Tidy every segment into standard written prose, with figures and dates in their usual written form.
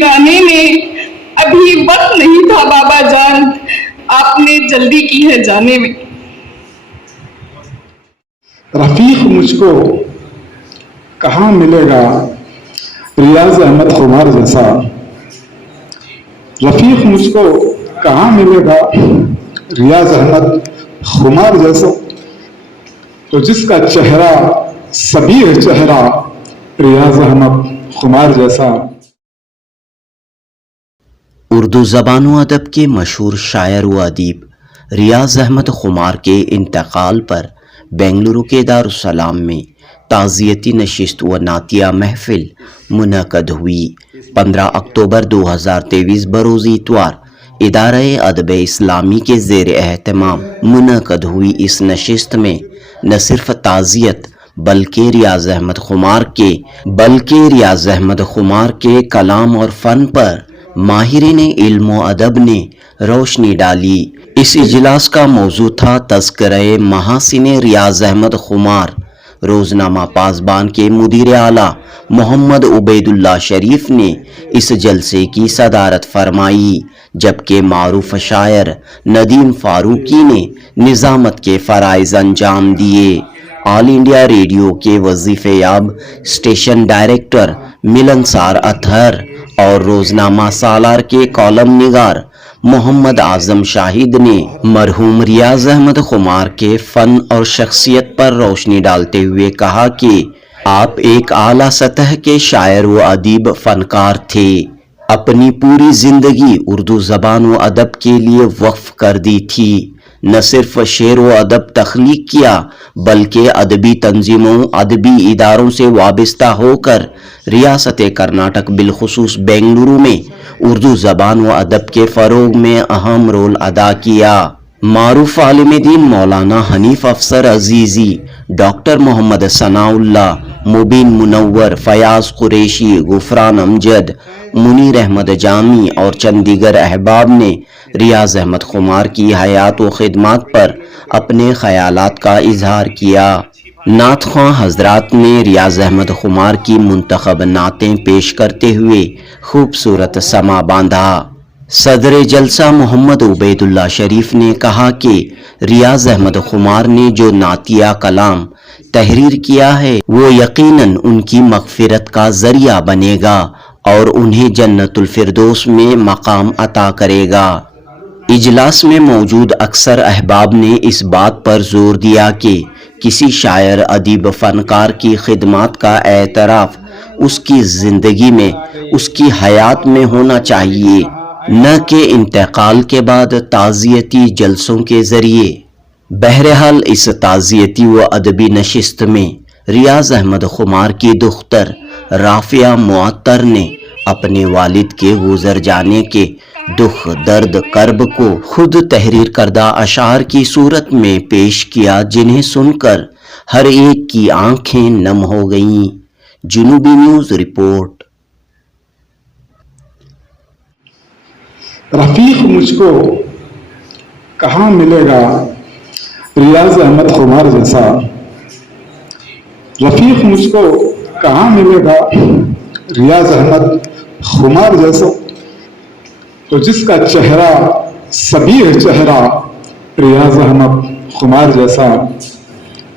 गिराने में अभी वक्त नहीं था बाबा जान, आपने जल्दी की है जाने में। रफीक मुझको कहाँ मिलेगा रियाज अहमद खुमार जैसा, रफीक मुझको कहाँ मिलेगा रियाज अहमद खुमार जैसा, तो जिसका चेहरा सबीह चेहरा रियाज अहमद खुमार जैसा। उर्दू ज़बान व अदब के मशहूर शायर व अदीब रियाज अहमद खुमार के इंतकाल पर बेंगलुरु के दारुस्सलाम में ताज़ियती नशिस्त व नातिया महफिल मुनक़द हुई। 15 अक्टूबर 2023 बरोज़ इतवार इदारे अदब इस्लामी के ज़ेर एहतमाम मुनक़द हुई इस नशिस्त में न सिर्फ ताज़ियत बल्कि रियाज अहमद खुमार के कलाम और फ़न पर माहिरीन इल्म व अदब ने रोशनी डाली। इस इजलास का मौजू था तज़किरे महासिन रियाज अहमद खुमार। रोज़नामा पासबान के मुदीर आला मोहम्मद उबैदुल्लाह शरीफ ने इस जलसे की सदारत फरमाई, जबकि मारूफ शायर नदीम फारूकी ने निज़ामत के फ़राइज़ अंजाम दिए। ऑल इंडिया रेडियो के वजीफ़े याब स्टेशन डायरेक्टर मिलनसार अतहर और रोज़नामा सालार के कॉलम निगार मोहम्मद आज़म शाहिद ने मरहूम रियाज अहमद खुमार के फ़न और शख्सियत पर रोशनी डालते हुए कहा कि आप एक आला सतह के शायर व अदीब फ़नकार थे। अपनी पूरी ज़िंदगी उर्दू ज़बान व अदब के लिए वक्फ कर दी थी। न सिर्फ शेर व अदब तख्लीक किया बल्कि अदबी तंजीमों अदबी इदारों से वाबस्ता होकर रियासत कर्नाटक बिलखुसूस बेंगलुरु में उर्दू ज़बान व अदब के फ़रोग में अहम रोल अदा किया। मारूफ आलिम दीन मौलाना हनीफ अफसर अजीज़ी, डॉक्टर मोहम्मद सनाउल्लाह, मुबीन मुनव्वर, फयाज कुरैशी, गुफरान अमजद, मुनीर अहमद जामी और चंद दीगर अहबाब ने रियाज अहमद खुमार की हयात व खिदमात पर अपने ख़यालात का इजहार किया। नात ख्वां हजरात ने रियाज अहमद खुमार की मुंतखब नातें पेश करते हुए खूबसूरत समा बांधा। सदर जलसा मोहम्मद उबैदुल्लाह शरीफ ने कहा कि रियाज अहमद खुमार ने जो नातिया कलाम तहरीर किया है वो यकीनन उनकी मग़फ़िरत का ज़रिया बनेगा और उन्हें जन्नतुल फिरदौस में मकाम अता करेगा। इजलास में मौजूद अक्सर अहबाब ने इस बात पर जोर दिया कि किसी शायर अदीब फ़नकार की खिदमात का एतराफ़ उसकी ज़िंदगी में उसकी हयात में होना चाहिए, न कि इंतकाल के बाद ताज़ियती जलसों के ज़रिए। बहरहाल इस ताज़ियती व अदबी नशिस्त में रियाज अहमद खुमार की दुख्तर राफिया मुअत्तर ने अपने वालिद के गुजर जाने के दुख दर्द कर्ब को खुद तहरीर करदा अशार की सूरत में पेश किया, जिन्हें सुनकर हर एक की आंखें नम हो गईं। जुनूबी न्यूज़ रिपोर्ट। रफीक मुझको कहाँ मिलेगा रियाज अहमद खुमार जैसा, रफीक मुझको कहाँ मिलेगा रियाज अहमद खुमार जैसा, तो जिसका चेहरा सबीह चेहरा रियाज अहमद खुमार जैसा।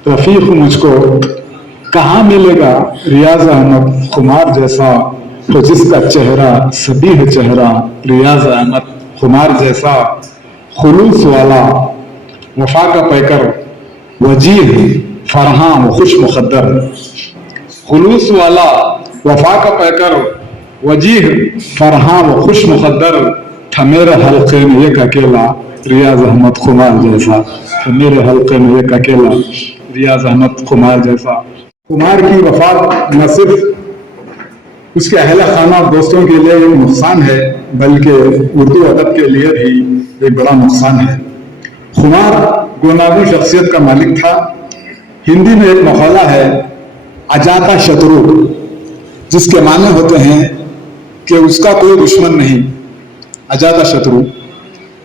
रफीक मुझको कहाँ मिलेगा रियाज अहमद खुमार जैसा, तो जिसका चेहरा सबीह चेहरा रियाज अहमद खुमार जैसा। खुलूस वाला वफा का पैकर वजीह फरहां व खुश मुक़द्दर, खुलूस वाला वफा का पैकर वजीह फरहां व खुश मुक़द्दर, था मेरे हल्के में एक अकेला रियाज अहमद खुमार जैसा, था मेरे हल्के में एक अकेला रियाज अहमद खुमार जैसा। खुमार की वफात न सिर्फ उसके अहले खाना दोस्तों के लिए एक नुकसान है बल्कि उर्दू अदब के लिए भी एक बड़ा नुकसान है। खुमार गुनागुन शख्सियत का मालिक था। हिंदी में एक मक़ाला है अजाता शत्रु, जिसके माने होते हैं कि उसका कोई दुश्मन नहीं, अजाता शत्रु।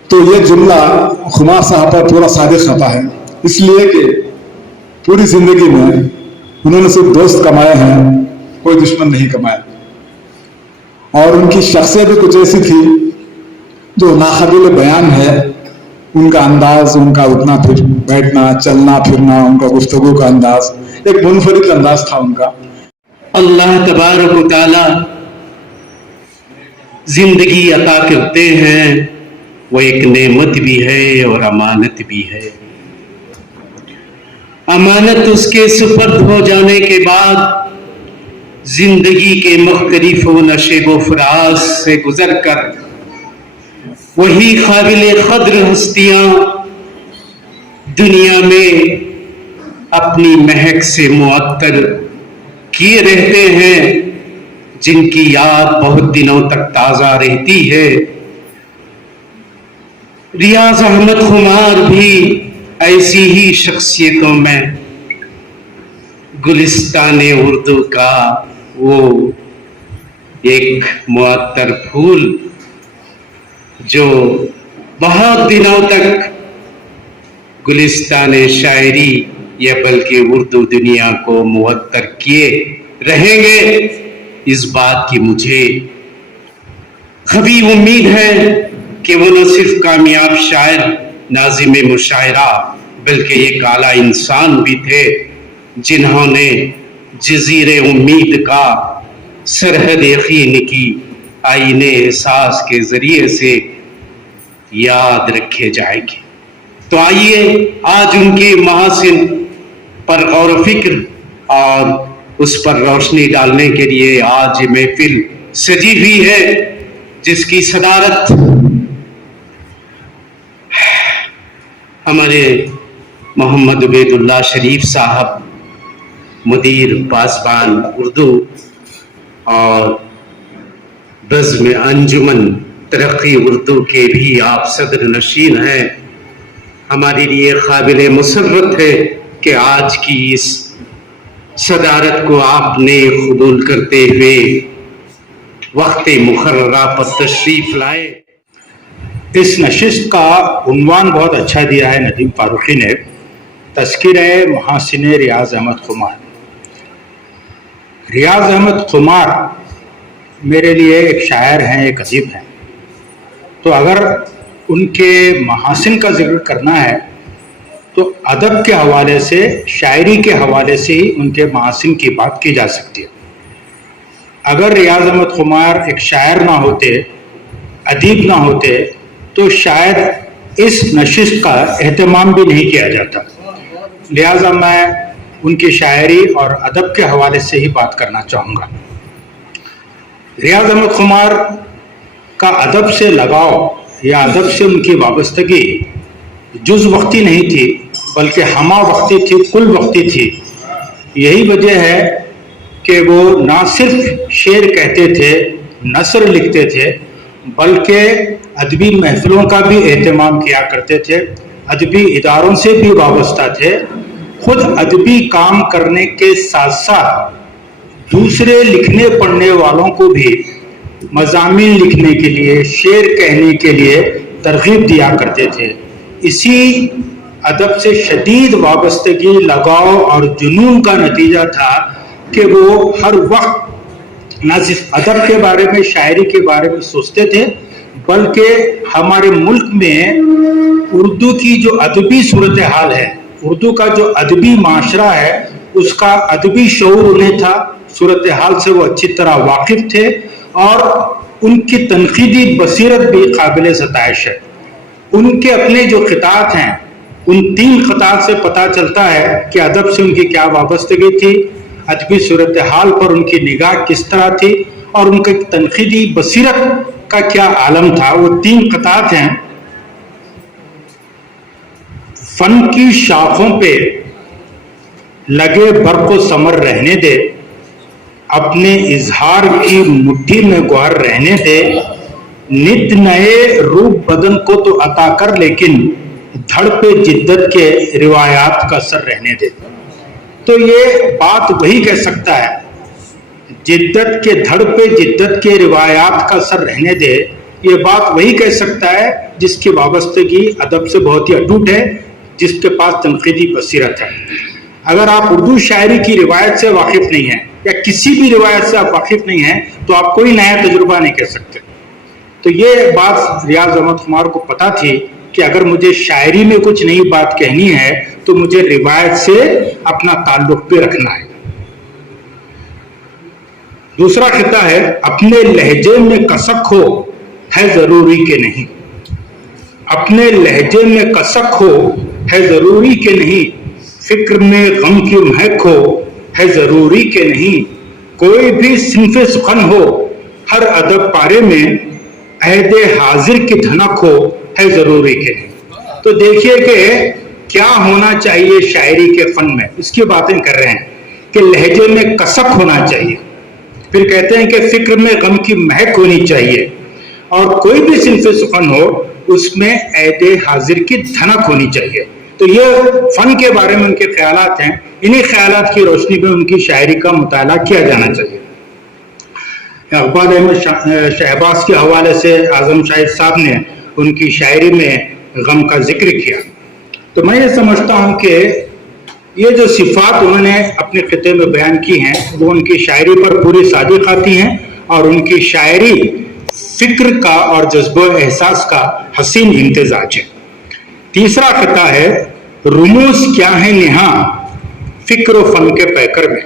तो ये जुमला खुमार साहब पर पूरा सादिक आता है, इसलिए कि पूरी जिंदगी में उन्होंने सिर्फ दोस्त कमाए हैं, कोई दुश्मन नहीं कमाया। اور ان کی شخصیت بھی کچھ ایسی تھی جو ناقابل بیان ہے. ان کا انداز، ان کا اٹھنا پھر بیٹھنا، چلنا پھرنا، ان کا گفتگو کا انداز ایک منفرد انداز تھا ان کا. اللہ تبارک و تعالی زندگی عطا کرتے ہیں، وہ ایک نعمت بھی ہے اور امانت بھی ہے. امانت اس کے سپرد ہو جانے کے بعد زندگی کے مختلف و نشیب و فراز سے گزر کر وہی قابل قدر ہستیاں دنیا میں اپنی مہک سے معطر کیے رہتے ہیں، جن کی یاد بہت دنوں تک تازہ رہتی ہے. ریاض احمد خمار بھی ایسی ہی شخصیتوں میں گلستان اردو کا وہ ایک معطر پھول جو بہت دنوں تک گلستان شاعری یا بلکہ اردو دنیا کو معطر کیے رہیں گے، اس بات کی مجھے قوی امید ہے کہ وہ نہ صرف کامیاب شاعر، ناظم مشاعرہ، بلکہ ایک اعلیٰ انسان بھی تھے جنہوں نے جزیر امید کا سرحد یقین کی آئین احساس کے ذریعے سے یاد رکھے جائیں گے. تو آئیے آج ان کے محاسن پر غور و فکر اور اس پر روشنی ڈالنے کے لیے آج یہ محفل سجی ہوئی ہے، جس کی صدارت ہمارے محمد عبید اللہ شریف صاحب، مدیر پاسبان اردو اور بزم انجمن ترقی اردو کے بھی آپ صدر نشین ہیں. ہمارے لیے قابل مسرت ہے کہ آج کی اس صدارت کو آپ نے قبول کرتے ہوئے وقت مقررہ پر تشریف لائے. اس نشست کا عنوان بہت اچھا دیا ہے ندیم فاروقی نے، تذکرہ محاسن ریاض احمد خمار. ریاض احمد خمار میرے لیے ایک شاعر ہیں، ایک ادیب ہیں. تو اگر ان کے محاسن کا ذکر کرنا ہے تو ادب کے حوالے سے، شاعری کے حوالے سے ہی ان کے محاسن کی بات کی جا سکتی ہے. اگر ریاض احمد خمار ایک شاعر نہ ہوتے، ادیب نہ ہوتے، تو شاید اس نشست کا اہتمام بھی نہیں کیا جاتا. لہٰذا میں ان کی شاعری اور ادب کے حوالے سے ہی بات کرنا چاہوں گا. ریاض احمد خمار کا ادب سے لگاؤ یا ادب سے ان کی وابستگی جز وقتی نہیں تھی، بلکہ ہمہ وقتی تھی، کل وقتی تھی. یہی وجہ ہے کہ وہ نہ صرف شعر کہتے تھے، نثر لکھتے تھے، بلکہ ادبی محفلوں کا بھی اہتمام کیا کرتے تھے، ادبی اداروں سے بھی وابستہ تھے. خود ادبی کام کرنے کے ساتھ ساتھ دوسرے لکھنے پڑھنے والوں کو بھی مضامین لکھنے کے لیے، شعر کہنے کے لیے ترغیب دیا کرتے تھے. اسی ادب سے شدید وابستگی، لگاؤ اور جنون کا نتیجہ تھا کہ وہ ہر وقت نہ صرف ادب کے بارے میں، شاعری کے بارے میں سوچتے تھے، بلکہ ہمارے ملک میں اردو کی جو ادبی صورتحال ہے، اردو کا جو ادبی معاشرہ ہے، اس کا ادبی شعور انہیں تھا. صورتحال سے وہ اچھی طرح واقف تھے اور ان کی تنقیدی بصیرت بھی قابل ستائش ہے. ان کے اپنے جو خطات ہیں، ان 3 خطات سے پتہ چلتا ہے کہ ادب سے ان کی کیا وابستگی تھی، ادبی صورتحال پر ان کی نگاہ کس طرح تھی اور ان کی تنقیدی بصیرت کا کیا عالم تھا. وہ 3 خطات ہیں: فن کی شاخوں پہ لگے برق و ثمر رہنے دے، اپنے اظہار کی مٹھی میں گوہر رہنے دے، نت نئے روپ بدن کو تو عطا کر، لیکن دھڑ پہ جدت کے روایات کا سر رہنے دے. تو یہ بات وہی کہہ سکتا ہے، جدت کے دھڑ پہ جدت کے روایات کا سر رہنے دے. یہ بات وہی کہہ سکتا ہے جس کی وابستگی ادب سے بہت ہی اٹوٹ ہے، جس کے پاس تنقیدی بصیرت ہے. اگر آپ اردو شاعری کی روایت سے واقف نہیں ہیں، یا کسی بھی روایت سے آپ واقف نہیں ہیں تو آپ کوئی نیا تجربہ نہیں کہہ سکتے. تو یہ بات ریاض احمد خمار کو پتا تھی کہ اگر مجھے شاعری میں کچھ نئی بات کہنی ہے تو مجھے روایت سے اپنا تعلق بھی رکھنا ہے. دوسرا خطہ ہے اپنے لہجے میں کسک ہو ہے ضروری کہ نہیں. اپنے لہجے میں کسک ہو ہے ضروری کہ نہیں. فکر میں غم کی مہک ہو ہے ضروری کہ نہیں. کوئی بھی صنف سخن ہو ہر ادب پارے میں عہد حاضر کی دھنک ہو ہے ضروری کہ نہیں. تو دیکھیے کہ کیا ہونا چاہیے شاعری کے فن میں, اس کی باتیں کر رہے ہیں کہ لہجے میں کسک ہونا چاہیے. پھر کہتے ہیں کہ فکر میں غم کی مہک ہونی چاہیے, اور کوئی بھی صنف سخن ہو اس میں عہد حاضر کی دھنک ہونی چاہیے. تو یہ فن کے بارے میں ان کے خیالات ہیں. انہی خیالات کی روشنی میں ان کی شاعری کا مطالعہ کیا جانا چاہیے. اقبال احمد شہباز کے حوالے سے اعظم شاہد صاحب نے ان کی شاعری میں غم کا ذکر کیا. تو میں یہ سمجھتا ہوں کہ یہ جو صفات انہوں نے اپنے خطے میں بیان کی ہیں وہ ان کی شاعری پر پوری صادق آتی ہیں, اور ان کی شاعری فکر کا اور جذبہ احساس کا حسین امتزاج ہے. تیسرا خطہ ہے رموز کیا ہے نہاں فکر و فن کے پیکر میں.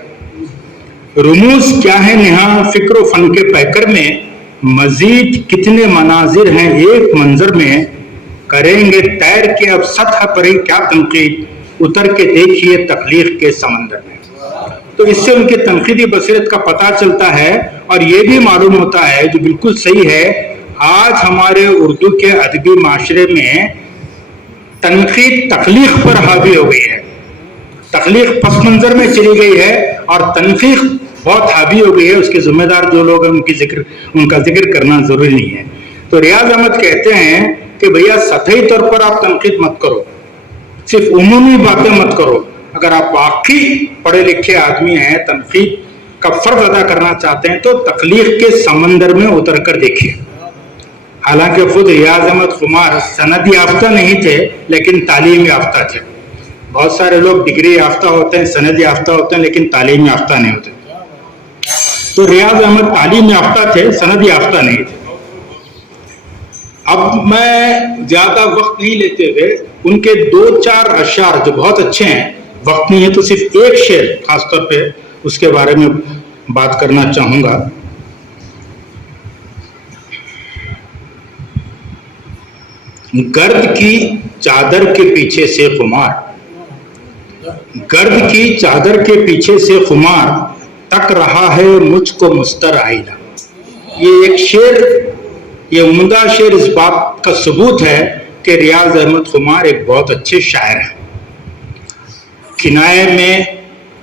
رموز کیا ہے نہاں فکر و فن کے پیکر میں. مزید کتنے مناظر ہیں ایک منظر میں. کریں گے تیر کے اب سطح پر ہی کیا تنقید اتر کے دیکھیے تخلیق کے سمندر میں. تو اس سے ان کے تنقیدی بصیرت کا پتہ چلتا ہے, اور یہ بھی معلوم ہوتا ہے جو بالکل صحیح ہے, آج ہمارے اردو کے ادبی معاشرے میں تنقید تخلیق پر حاوی ہو گئی ہے. تخلیق پس منظر میں چلی گئی ہے اور تنقید بہت حاوی ہو گئی ہے. اس کے ذمہ دار جو لوگ ہیں ان کا ذکر کرنا ضروری نہیں ہے. تو ریاض احمد کہتے ہیں کہ بھیا سطحی طور پر آپ تنقید مت کرو, صرف عمومی باتیں مت کرو. اگر آپ واقعی پڑھے لکھے آدمی ہیں, تنقید کا فرض ادا کرنا چاہتے ہیں, تو تخلیق کے سمندر میں اتر کر دیکھیے. حالانکہ خود ریاض احمد خمار سند یافتہ نہیں تھے لیکن تعلیم یافتہ تھے. بہت سارے لوگ ڈگری یافتہ ہوتے ہیں, سند یافتہ ہوتے ہیں, لیکن تعلیم یافتہ نہیں ہوتے. تو ریاض احمد تعلیم یافتہ تھے, سند یافتہ نہیں تھے. اب میں زیادہ وقت نہیں لیتے ہوئے ان کے 2-4 اشعار جو بہت اچھے ہیں, وقت نہیں ہے تو صرف ایک شعر خاص طور پہ اس کے بارے میں بات کرنا چاہوں گا. گرد کی چادر کے پیچھے سے خمار, گرد کی چادر کے پیچھے سے خمار تک رہا ہے مجھ کو مستر آئینہ. یہ ایک شعر, یہ عمدہ شعر اس بات کا ثبوت ہے کہ ریاض احمد خمار ایک بہت اچھے شاعر ہیں. کنایے میں,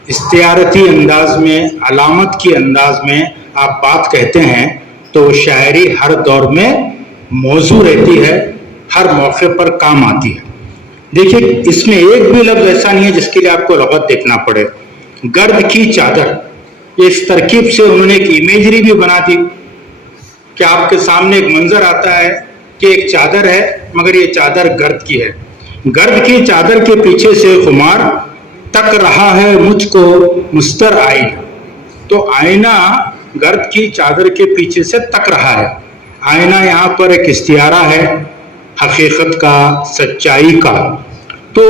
استعارتی انداز میں, علامت کی انداز میں آپ بات کہتے ہیں تو شاعری ہر دور میں موضوع رہتی ہے, ہر موقع پر کام آتی ہے. دیکھیے اس میں ایک بھی لفظ ایسا نہیں ہے جس کے لیے آپ کو لغت دیکھنا پڑے. گرد کی چادر, یہ اس ترکیب سے انہوں نے ایک امیجری بھی بنا دی کہ آپ کے سامنے ایک منظر آتا ہے کہ ایک چادر ہے مگر یہ چادر گرد کی ہے. گرد کی چادر کے پیچھے سے خمار تک رہا ہے مجھ کو مستر آئینہ. تو آئینہ گرد کی چادر کے پیچھے سے تک رہا ہے. آئینہ یہاں پر ایک استعارہ ہے حقیقت کا, سچائی کا. تو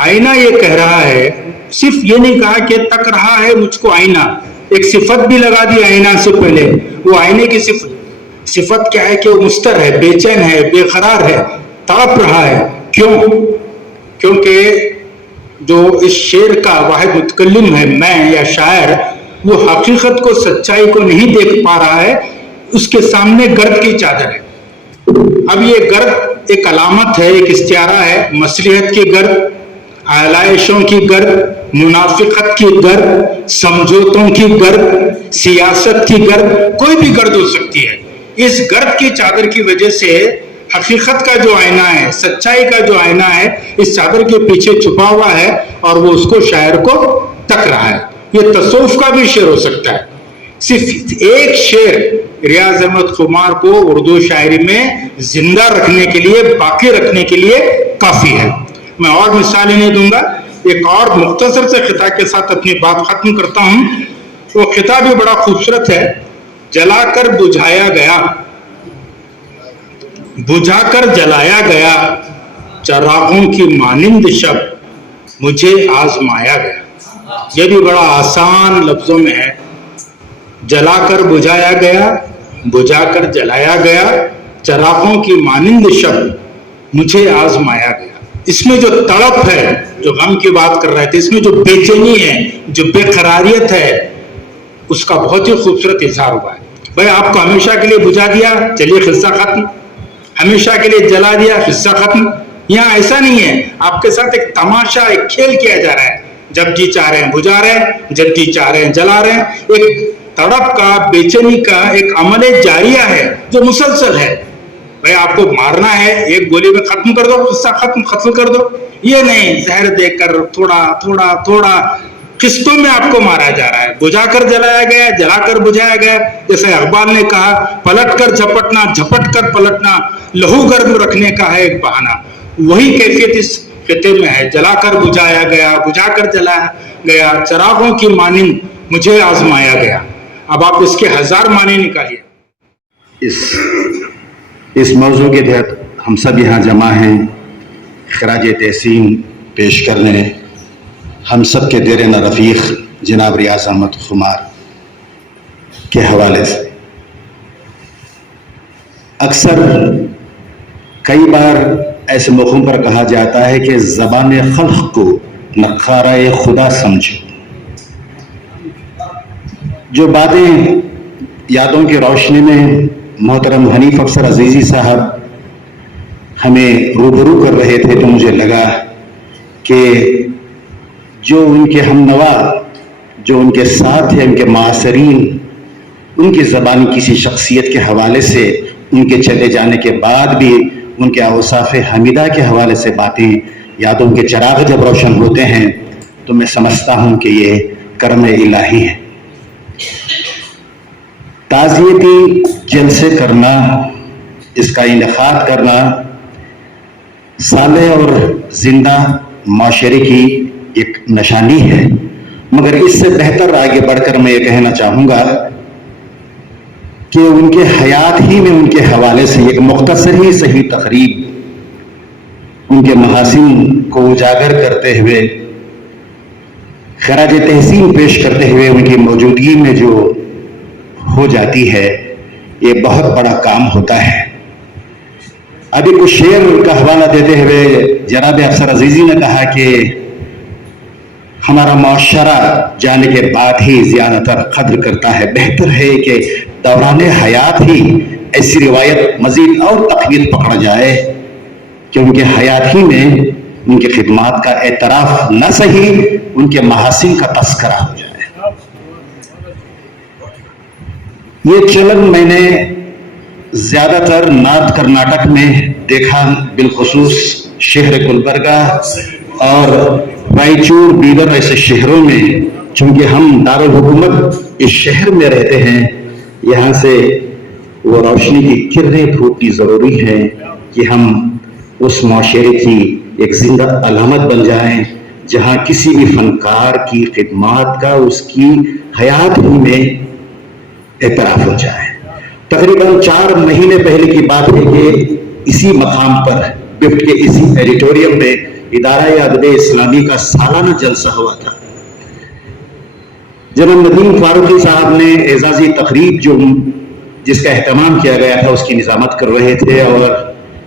آئینہ یہ کہہ رہا ہے, صرف یہ نہیں کہا کہ تک رہا ہے مجھ کو آئینہ, ایک صفت بھی لگا دی آئینہ سے پہلے. وہ آئینے کی صفت کیا ہے کہ وہ مستر ہے, بے چین ہے, بے قرار ہے, تڑپ رہا ہے. کیوں؟ کیونکہ جو اس شعر کا واحد متکلم ہے, میں یا شاعر, وہ حقیقت کو, سچائی کو نہیں دیکھ پا رہا ہے. اس کے سامنے گرد کی چادر ہے. اب یہ گرد ایک علامت ہے, ایک استعارہ ہے. مصلحت کی گرد, آلائشوں کی گرد, منافقت کی گرد, سمجھوتوں کی گرد, سیاست کی گرد, کوئی بھی گرد ہو سکتی ہے. اس گرد کی چادر کی وجہ سے حقیقت کا جو آئینہ ہے, سچائی کا جو آئینہ ہے, اس چادر کے پیچھے چھپا ہوا ہے اور وہ اس کو شاعر کو تک رہا ہے. یہ تصوف کا بھی شعر ہو سکتا ہے. صرف ایک شعر ریاض احمد خمار کو اردو شاعری میں زندہ رکھنے کے لیے, باقی رکھنے کے لیے کافی ہے. میں اور مثالیں نہیں دوں گا, ایک اور مختصر سے خطا کے ساتھ اپنی بات ختم کرتا ہوں. وہ خطاب بھی بڑا خوبصورت ہے. جلا کر بجھایا گیا، بجھا کر جلایا گیا، چراغوں کی مانند شب مجھے آزمایا گیا. یہ بھی بڑا آسان لفظوں میں ہے. جلا کر بجھایا گیا، بجھا کر جلایا گیا، چراغوں کی مانند شب مجھے آزمایا گیا. اس میں جو تڑپ ہے، جو غم کی بات کر رہے تھے، اس میں جو بے چینی ہے، جو بے قراریت ہے، اس کا بہت ہی خوبصورت اظہار ہوا ہے. بھائی آپ کو ہمیشہ کے لیے بجھا دیا، چلیے قصہ ختم. ہمیشہ کے لیے جلا دیا، قصہ ختم. یہاں ایسا نہیں ہے. آپ کے ساتھ ایک تماشا، ایک کھیل کیا جا رہا ہے. جب جی چاہ رہے ہیں بجھا رہے ہیں، جب جی چاہ رہے ہیں جلا رہے ہیں. ایک تڑپ کا، بے چینی کا ایک عمل جاریہ ہے جو مسلسل ہے. بھائی آپ کو مارنا ہے، ایک گولی میں ختم کر دو، قصہ ختم کر دو. یہ نہیں زہر دے کر تھوڑا تھوڑا تھوڑا قسطوں میں آپ کو مارا جا رہا ہے. بجھا کر جلایا گیا، جلا کر بجھایا گیا. جیسے اقبال نے کہا، پلٹ کر جھپٹنا، جھپٹ کر پلٹنا لہو گرم رکھنے کا ہے ایک بہانہ. وہی کیفیت اس خطے میں ہے. جلا کر بجھایا گیا، بجھا کر جلایا گیا، چراغوں کی مانند مجھے آزمایا گیا. اب آپ اس کے 1000 معنی نکالیے. اس موضوع کے تحت ہم سب یہاں جمع ہیں خراج تحسین پیش کرنے ہم سب کے دیرینہ رفیق جناب ریاض احمد خمار کے حوالے سے. اکثر کئی بار ایسے موقعوں پر کہا جاتا ہے کہ زبان خلق کو نخارہ خدا سمجھو. جو باتیں یادوں کی روشنی میں محترم حنیف افسر عزیزی صاحب ہمیں روبرو کر رہے تھے، تو مجھے لگا کہ جو ان کے ہم نوا، جو ان کے ساتھ ہیں، ان کے معاصرین، ان کی زبانی کسی شخصیت کے حوالے سے، ان کے چلے جانے کے بعد بھی ان کے اوصاف حمیدہ کے حوالے سے باتیں، یادوں کے چراغ جب روشن ہوتے ہیں تو میں سمجھتا ہوں کہ یہ کرم الہی ہے. تعزیتی جلسے کرنا، اس کا انعقاد کرنا صالح اور زندہ معاشرے کی ایک نشانی ہے. مگر اس سے بہتر آگے بڑھ کر میں یہ کہنا چاہوں گا کہ ان کے حیات ہی میں ان کے حوالے سے ایک مختصر ہی صحیح تقریب ان کے محاسن کو اجاگر کرتے ہوئے، خراج تحسین پیش کرتے ہوئے ان کی موجودگی میں جو ہو جاتی ہے، یہ بہت بڑا کام ہوتا ہے. ابھی کچھ شعر کا حوالہ دیتے ہوئے جناب افسر عزیزی نے کہا کہ ہمارا معاشرہ جانے کے بعد ہی زیادہ تر قدر کرتا ہے. بہتر ہے کہ دوران حیات ہی ایسی روایت مزید اور تقویت پکڑ جائے کہ ان کے حیات ہی میں ان کی خدمات کا اعتراف نہ صحیح، ان کے محاسن کا تذکرہ ہو جائے. یہ چلن میں نے زیادہ تر نارتھ کرناٹک میں دیکھا، بالخصوص شہر گلبرگہ اور رائچور، بیدر ایسے شہروں میں. چونکہ ہم دارالحکومت اس شہر میں رہتے ہیں، یہاں سے وہ روشنی کی کرنیں پھوٹنی ضروری ہے کہ ہم اس معاشرے کی ایک زندہ علامت بن جائیں جہاں کسی بھی فنکار کی خدمات کا اس کی حیات ہی میں اعتراف ہو جائے. تقریباً 4 مہینے پہلے کی بات ہے کہ اسی مقام پر بفٹ کے اسی ایڈیٹوریم میں ادارہ ادب اسلامی کا سالانہ جلسہ ہوا تھا. جناب ندیم فاروقی صاحب نے اعزازی تقریب جس کا اہتمام کیا گیا تھا، اس کی نظامت کر رہے تھے، اور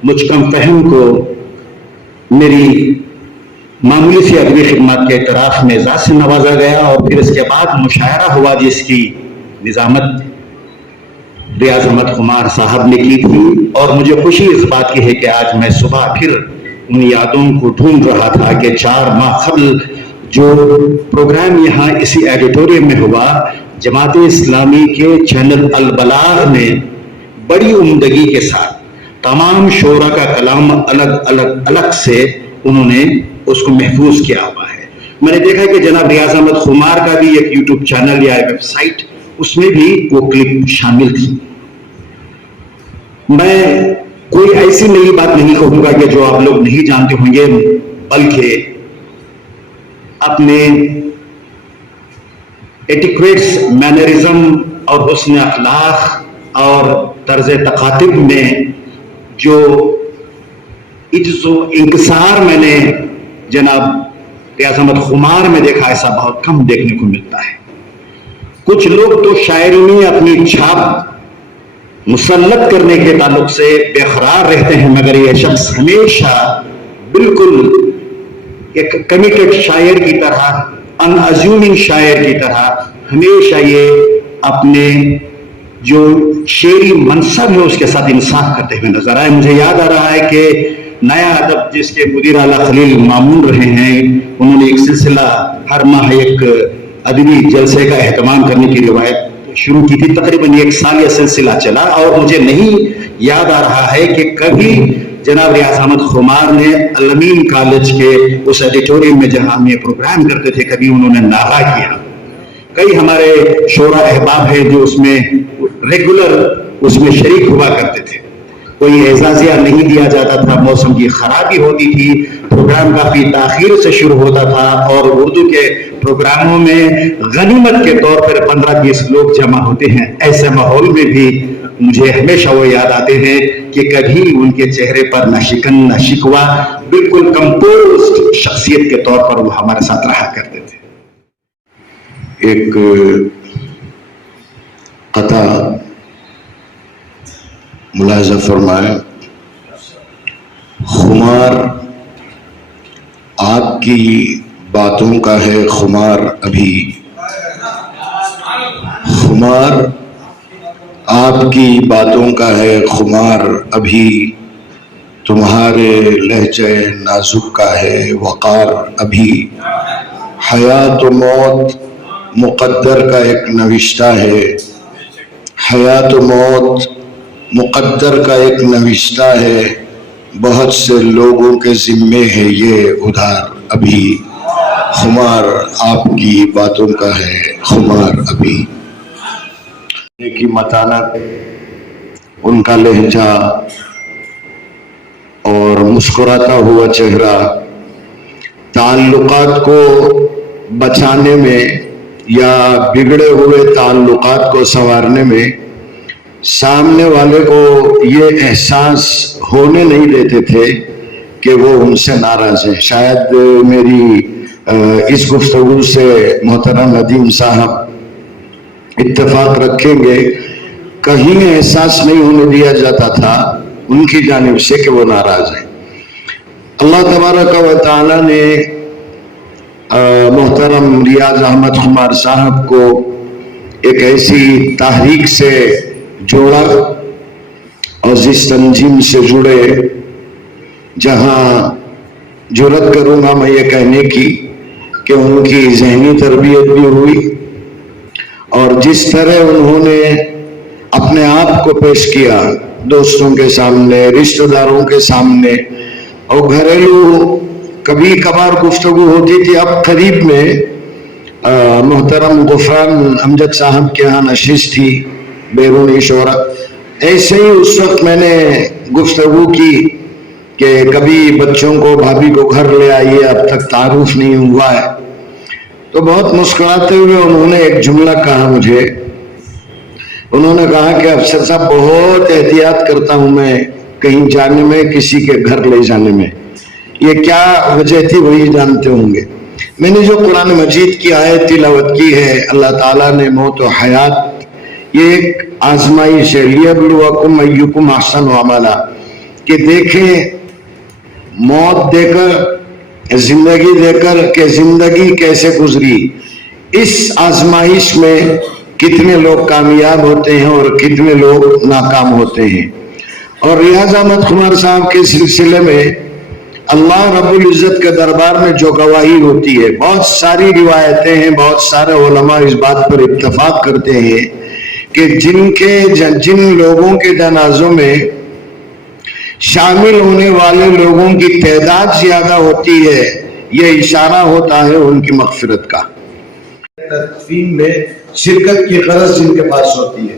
مجھ کم فہم کو میری معمولی سی ادبی خدمات کے اعتراف میں اعزاز سے نوازا گیا. اور پھر اس کے بعد مشاعرہ ہوا جس کی نظامت ریاض احمد خمار صاحب نے کی تھی. اور مجھے خوشی اس بات کی ہے کہ آج میں صبح پھر ان یادوں کو ڈھونڈ رہا تھا کہ 4 ماہ قبل جو پروگرام یہاں اسی ایڈیٹوریم میں ہوا، جماعت اسلامی کے چینل البلاغ نے بڑی عمدگی کے ساتھ تمام شعراء کا کلام الگ سے انہوں نے اس کو محفوظ کیا ہوا ہے. میں نے دیکھا کہ جناب ریاض احمد خمار کا بھی ایک یوٹیوب چینل یا ویب سائٹ، اس میں بھی وہ کلپ شامل تھی. میں کوئی ایسی نئی بات نہیں کہوں گا کہ جو آپ لوگ نہیں جانتے ہوں گے، بلکہ اپنے एटिक्वेट्स, मैनरिज्म और हुस्न अखलाक और तर्ज तकातिब में जो इज्ज़ो इंकसार मैंने जनाब रियाज अहमद खुमार में देखा, ऐसा बहुत कम देखने को मिलता है। कुछ लोग तो शायरी में अपनी छाप मुसल्लत करने के ताल्लुक से बेकरार रहते हैं, मगर यह शख्स हमेशा बिल्कुल एक कमिटेड शायर की तरह, अनअज्यूमिंग शायर की तरह हमेशा ये अपने जो शेरी मनसब है उसके साथ इंसाफ करते हुए नजर आए। मुझे याद आ रहा है कि नया अदब जिसके मुदीर आला खलील मामून रहे हैं, उन्होंने एक सिलसिला हर माह एक अदबी जलसे का एहतमाम करने की रिवायत शुरू की थी। तकरीबन 1 साल यह सिलसिला चला और मुझे नहीं याद आ रहा है कि कभी जनाब रियाज अहमद खुमार ने अल-अमीन कॉलेज के उस एडिटोरियम में जहां हम ये प्रोग्राम करते थे, कभी उन्होंने नागा किया। कई हमारे शोरा अहबाब हैं जो उसमें रेगुलर उसमें शरीक हुआ करते थे। कोई एजाजिया नहीं दिया जाता था, मौसम की खराबी होती थी, प्रोग्राम काफी ताखीर से शुरू होता था और उर्दू के प्रोग्रामों में गनीमत के तौर पर 15-20 लोग जमा होते हैं। ऐसे माहौल में भी मुझे हमेशा वो याद आते हैं कि कभी उनके चेहरे पर न शिकन न शिकवा, बिल्कुल कंपोज्ड शख्सियत के तौर पर वो हमारे साथ रहा करते थे। एक कथा मुलाहिजा फरमाए, खुमार आपकी बातों का है खुमार अभी, खुमार आपकी बातों का है खुमार अभी, तुम्हारे लहजे नाजुक का है वक़ार अभी, हयात व मौत मुक़द्दर का एक नविश्ता है, हयात व मौत मुक़द्दर का एक नविश्ता है, बहुत से लोगों के ज़िम्मे है ये उधार अभी, खुमार आपकी बातों का है खुमार अभी। की मतानत, उनका लहजा और मुस्कुराता हुआ चेहरा ताल्लुकात को बचाने में या बिगड़े हुए ताल्लुकात को संवारने में सामने वाले को ये एहसास होने नहीं देते थे कि वो उनसे नाराज है। शायद मेरी इस गुफ्तगू से मोहतरम नदीम साहब इत्तेफाक रखेंगे, कहीं एहसास नहीं होने दिया जाता था उनकी जानिब से कि वो नाराज है। अल्लाह तबारक व तआला ने मोहतरम रियाज अहमद खुमार साहब को एक ऐसी तहरीक से जोड़ा और जिस तंजीम से जुड़े जहां जुर्रत करूंगा मैं ये कहने की कि उनकी ज़हनी तरबियत भी हुई और जिस तरह उन्होंने अपने आप को पेश किया दोस्तों के सामने, रिश्तेदारों के सामने, और घरेलू कभी कभार गुफ्तगू होती थी। अब करीब में मोहतरम गुफरान अमजद साहब के यहाँ नशिश थी बैरूनी शोरा, ऐसे ही उस वक्त मैंने गुफ्तगू की कि कभी बच्चों को भाभी को घर ले आइए, अब तक तारुफ नहीं हुआ है। तो बहुत मुस्कुराते हुए उन्होंने एक जुमला कहा मुझे, उन्होंने कहा कि अफसर साहब बहुत एहतियात करता हूं मैं कहीं जाने में, किसी के घर ले जाने में, ये क्या वजह थी वही जानते होंगे। मैंने जो कुरान मजीद की आयत तिलावत की है, अल्लाह ताला ने मौत और हयात ये एक आजमाइश है, लियब्लुवकुम अय्युकुम अहसनु अमला, कि देखें मौत देकर जिंदगी देकर के जिंदगी कैसे गुजरी, इस आजमाइश में कितने लोग कामयाब होते हैं और कितने लोग नाकाम होते हैं। और रियाज अहमद खुमार साहब के सिलसिले में अल्लाह रब्बुल इज्जत के दरबार में जो गवाही होती है, बहुत सारी रिवायतें हैं, बहुत सारे उलमा इस बात पर इत्तफाक करते हैं कि जिन लोगों के जनाजों में शामिल होने वाले लोगों की तादाद ज्यादा होती है, ये इशारा होता है उनकी मग़फ़िरत का। तदफीन में शिरकत की गरज जिनके पास होती है।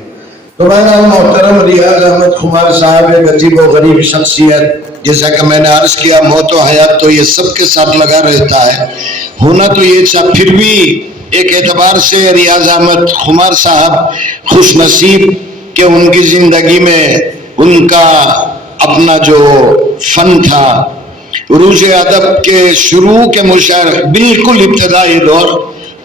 तो बहरहाल मोहतरम रियाज अहमद खुमार साहब एक अजीब व गरीब शख्सियत, जैसा कि मैंने अर्ज किया, मौत व हयात तो ये सबके साथ लगा रहता है, होना तो ये फिर भी ایک اعتبار سے ریاض احمد خمار صاحب خوش نصیب کہ ان کی زندگی میں ان کا اپنا جو فن تھا، عروج ادب کے شروع کے مشاعر بالکل ابتدائی دور،